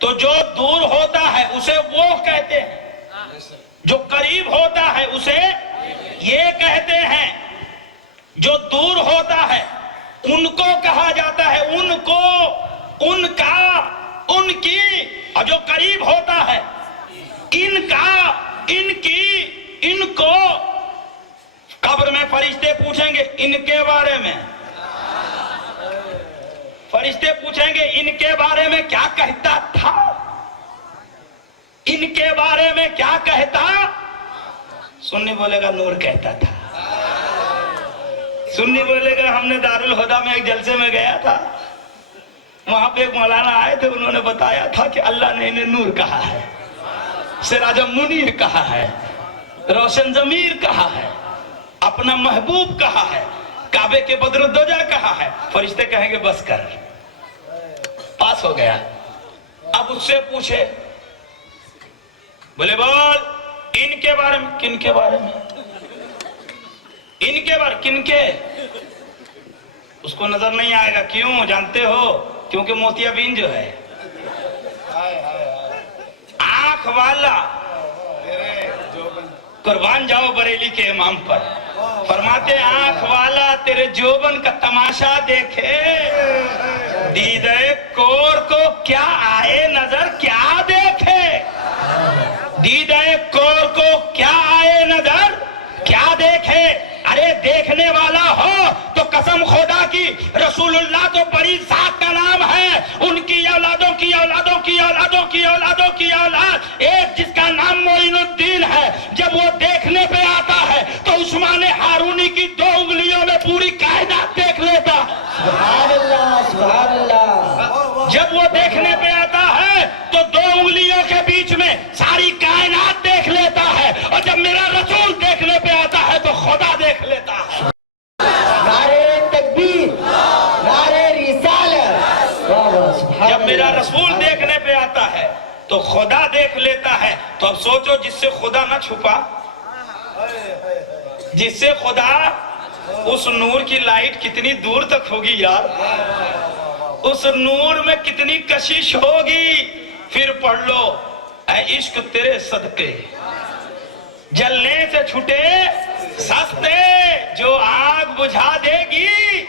تو جو دور ہوتا ہے اسے وہ کہتے ہیں جو قریب ہوتا ہے اسے یہ کہتے ہیں جو دور ہوتا ہے ان کو کہا جاتا ہے ان کو ان کا ان کی اور جو قریب ہوتا ہے ان کا ان کی ان کو قبر میں فرشتے پوچھیں گے ان کے بارے میں فرشتے پوچھیں گے ان کے بارے میں کیا کہتا تھا، ان کے بارے میں کیا کہتا؟ سنی بولے گا نور کہتا تھا، سنی بولے گا ہم نے دارالہدیٰ میں ایک جلسے میں گیا تھا، وہاں پہ ایک مولانا آئے تھے، انہوں نے بتایا تھا کہ اللہ نے انہیں نور کہا ہے، سراج منیر کہا ہے، روشن ضمیر کہا ہے، اپنا محبوب کہا ہے، کعبے کے بدر الدجا کہا ہے۔ فرشتے کہیں گے بس کر، پاس ہو گیا۔ اب اس سے پوچھے، بولے بول ان کے بارے میں، کن کے بارے میں؟ ان کے بارے کن کے؟ اس کو نظر نہیں آئے گا، کیوں جانتے ہو؟ کیونکہ موتیا بین جو ہے آنکھ والا، قربان جاؤ بریلی کے امام پر، فرماتے آنکھ والا تیرے جوبن کا تماشا دیکھے، دیدہ کور کو کیا آئے نظر کیا دیکھے، دیدہ کور کو کیا آئے نظر کیا دیکھے۔ ارے دیکھنے والا ہو تو قسم خدا کی، رسول اللہ تو بڑی ذات کا نام ہے، ان کی اولادوں کی اولادوں کی اولادوں کی اولادوں کی اولاد، ایک جس کا نام معین الدین ہے، جب وہ دیکھنے پہ آتا ہے تو عثمان ہارونی کی 2 انگلیوں میں پوری کائنات دیکھ لیتا۔ سبحان اللہ سبحان اللہ۔ جب وہ دیکھنے پہ آتا ہے تو 2 انگلیوں کے بیچ میں ساری کائنات دیکھ لیتا ہے، اور جب میرا رسول دیکھنے پہ آتا ہے تو خدا دیکھ لیتا ہے۔ نعرے تکبیر، نعرے رسالت، واہ واہ سبحان جب میرا اللہ، رسول سبحان دیکھنے پہ آتا ہے تو خدا دیکھ لیتا ہے۔ تو اب سوچو جس سے خدا نہ چھپا، جس سے خدا، اس نور کی لائٹ کتنی دور تک ہوگی یار، اس نور میں کتنی کشش ہوگی۔ پھر پڑھ لو، اے عشق تیرے صدقے جلنے سے چھٹے سستے، جو آگ بجھا دے گی،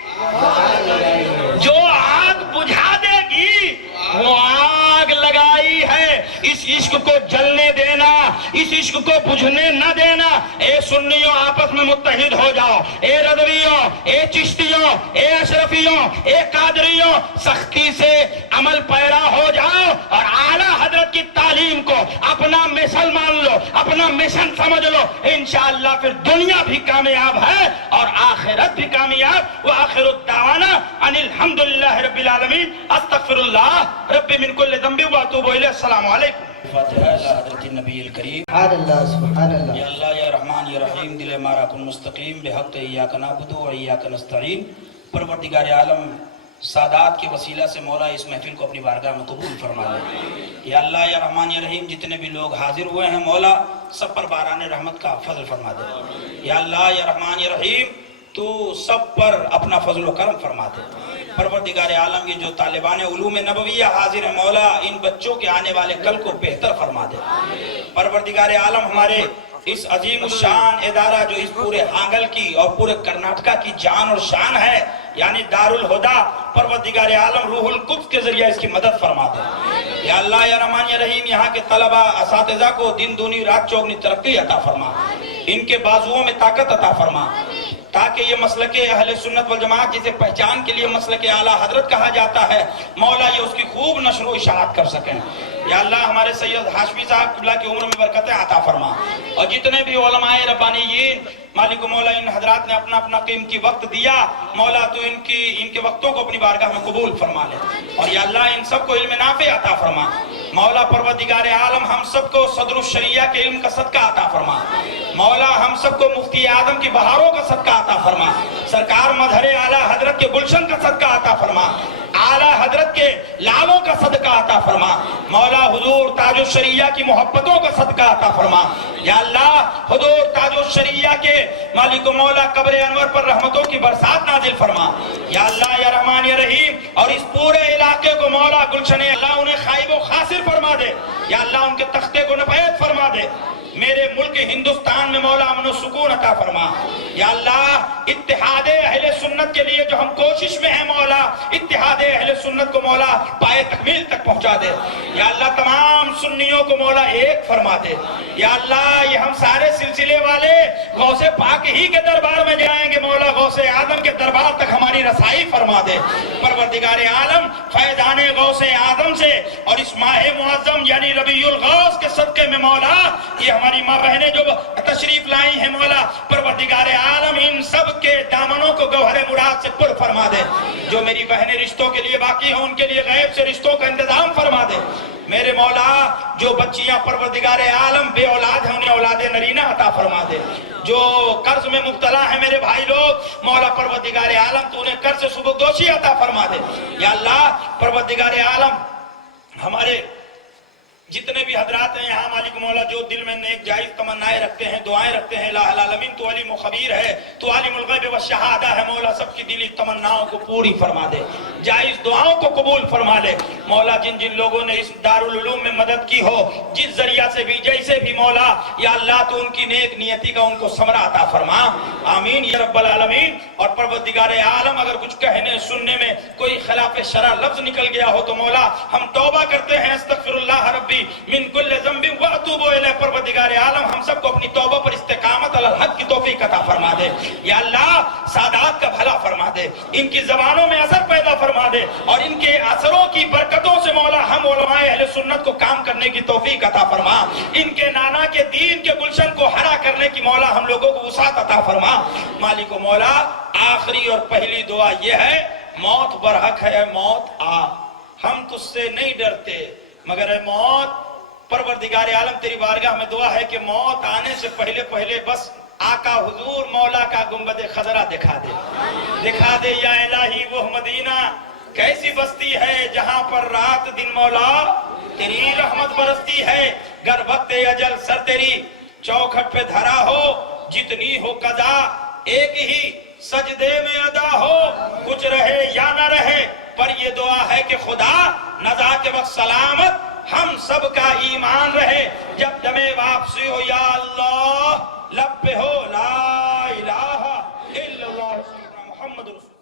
جو آگ بجھا دے گی وہ آگ لگائی ہے۔ اس عشق کو جلنے دینا، اس عشق کو بجھنے نہ دینا۔ اے سنیوں آپس میں متحد ہو جاؤ، اے رضویوں، اے چشتیوں، اے اشرفیوں، اے قادریوں، سختی سے عمل پیرا ہو جاؤ اور اعلیٰ حضرت کی تعلیم کو اپنا مشن مان لو، اپنا مشن سمجھ لو۔ انشاءاللہ پھر دنیا بھی کامیاب ہے اور آخرت بھی کامیاب۔ وآخر الدعوانا ان الحمدللہ رب العالمین، استغفر اللہ رب من کل ذنب واتوب الیہ۔ السلام علیکم۔ فاتحہ حضرت نبی الکریم۔ سبحان اللہ سبحان اللہ۔ یا اللہ یا رحمان یا رحیم، دل ہمارا کن مستقیم، بحق ایاک نعبد و ایاک نستعین۔ پروردگار عالم، سادات کے وسیلہ سے مولا اس محفل کو اپنی بارگاہ میں قبول فرما لے۔ یا اللہ یا رحمان یا رحیم، جتنے بھی لوگ حاضر ہوئے ہیں مولا سب پر باران رحمت کا فضل فرما دے۔ یا اللہ یا رحمان یا رحیم، تو سب پر اپنا فضل و کرم فرما دے۔ پروردگار عالم، یہ جو طالبان علوم نبویہ حاضر ہیں مولا، ان بچوں کے آنے والے کل کو بہتر فرما دے۔ پروردگار عالم، ہمارے اس عظیم الشان ادارہ جو اس پورے ہانگل کی اور پورے کرناٹکا کی جان اور شان ہے، یعنی دارالہدیٰ، پروردگار عالم روح القدس کے ذریعہ اس کی مدد فرما دے۔ یا اللہ یا رحمان یا رحیم، یہاں کے طلبہ اساتذہ کو دن دونی رات چوگنی ترقی عطا فرما، ان کے بازوؤں میں طاقت عطا فرما، تاکہ یہ مسلک اہل سنت والجماعت جسے پہچان کے لیے مسلک اعلیٰ حضرت کہا جاتا ہے، مولا یہ اس کی خوب نشر و اشاعت کر سکیں۔ یا اللہ ہمارے سید ہاشمی صاحب قبلہ کی عمر میں برکتیں عطا فرما، اور جتنے بھی علماء ربانیین مالک و مولا ان حضرات نے اپنا اپنا قیمتی وقت دیا، مولا تو ان کے وقتوں کو اپنی بارگاہ میں قبول فرما لے، اور یا اللہ ان سب کو علم نافع عطا فرما۔ مولا پروردگار عالم، ہم سب کو صدر الشریعہ کے علم کا صدقہ عطا فرما۔ مولا ہم سب کو مفتی اعظم کی بہاروں کا صدقہ عطا فرما، سرکار مظہر اعلیٰ حضرت کے گلشن کا صدقہ عطا فرما، اعلیٰ حضرت کے لالوں کا صدقہ عطا فرما۔ مولا حضور تاج الشریعہ کی محبتوں کا صدقہ عطا فرما۔ یا اللہ حضور تاج الشریعہ کے مالک و مولا قبر انور پر رحمتوں کی برسات نازل فرما۔ یا اللہ یا رحمان یا رحیم، اور اس پورے علاقے کو مولا گلشن اللہ انہیں خائب و خاسر فرما دے۔ یا اللہ ان کے تختے کو نپید فرما دے۔ میرے ملک ہندوستان میں مولا امن و سکون عطا فرما. یا اللہ اتحاد اہل سنت کے لیے جو ہم کوشش میں ہیں مولا، اتحاد اہل سنت کو مولا پائے تکمیل تک پہنچا دے. یا اللہ تمام سنیوں کو مولا ایک فرما دے. یا اللہ یہ ہم سارے سلسلے والے غوث پاک ہی کے دربار میں جائیں گے مولا، غوث آدم کے دربار تک ہماری رسائی فرما دے. پروردگار عالم فیضان غوث آدم سے اور اس ماہ معظم یعنی ربیع الغوث کے صدقے میں مولا یہ ہماری ماں بہنیں جو تشریف لائی ہیں مولا، پروردگار عالم ان سب کے دامنوں کو گوہر مراد سے پر فرما دے. جو میری بہنیں رشتوں کے لیے باقی ہیں ان کے لیے غیب سے رشتوں کا انتظام فرما دے. میرے مولا جو بچیاں پروردگار عالم بے اولاد ہیں انہیں اولاد نرینہ عطا فرما دے. جو قرض میں مبتلا ہیں میرے بھائی لوگ مولا پروردگار عالم تو انہیں قرض سے سبکدوشی عطا فرما دے. یا اللہ پروردگار عالم ہمارے جتنے بھی حضرات ہیں یہاں مالک مولا جو دل میں نیک جائز تمنائیں رکھتے ہیں، دعائیں رکھتے ہیں، الہ العالمین تو علیم و خبیر ہے، تو عالم الغیب والشہادہ ہے مولا، سب کی دلی تمناؤں کو پوری فرما دے، جائز دعاؤں کو قبول فرما لے. مولا جن جن لوگوں نے اس دارالعلوم میں مدد کی ہو جس ذریعہ سے بھی جیسے بھی مولا یا اللہ تو ان کی نیک نیتی کا ان کو ثمرہ عطا فرما. آمین یا رب العالمین. اور پروردگار عالم اگر کچھ کہنے سننے میں کوئی خلاف شرع لفظ نکل گیا ہو تو مولا ہم توبہ کرتے ہیں، استغفر اللہ ربی من کل ذنب واتوب الیہ. پروردگار عالم ہم سب کو اپنی توبہ پر استقامت علی الحق کی توفیق عطا فرما دے. یا اللہ سادات کا بھلا فرما دے، ان کی زبانوں میں اثر پیدا فرما دے اور ان کے اثروں کی برکتوں سے مولا ہم علماء اہل سنت کو کام کرنے کی توفیق عطا فرما. ان کے نانا کے دین کے گلشن کو ہرا کرنے کی مولا ہم لوگوں کو وسعت عطا فرما. مالک و مولا آخری اور پہلی دعا یہ ہے، موت برحق ہے، موت آ، ہم تجھ سے نہیں ڈرتے مگر اے موت پروردگار عالم تیری بارگاہ میں دعا ہے کہ موت آنے سے پہلے پہلے بس آقا حضور مولا کا گنبد خضرا دکھا دے، دکھا دے یا الہی وہ مدینہ کیسی بستی ہے جہاں پر رات دن مولا تیری رحمت برستی ہے. گر وقت اجل سر تیری چوکھٹ پہ دھرا ہو، جتنی ہو قضا ایک ہی سجدے میں ادا ہو، کچھ رہے یا نہ رہے پر یہ دعا ہے کہ خدا نزا کے وقت سلامت ہم سب کا ایمان رہے. جب دم واپسی ہو یا اللہ لب پہ ہو لا الہ الا اللہ محمد رسول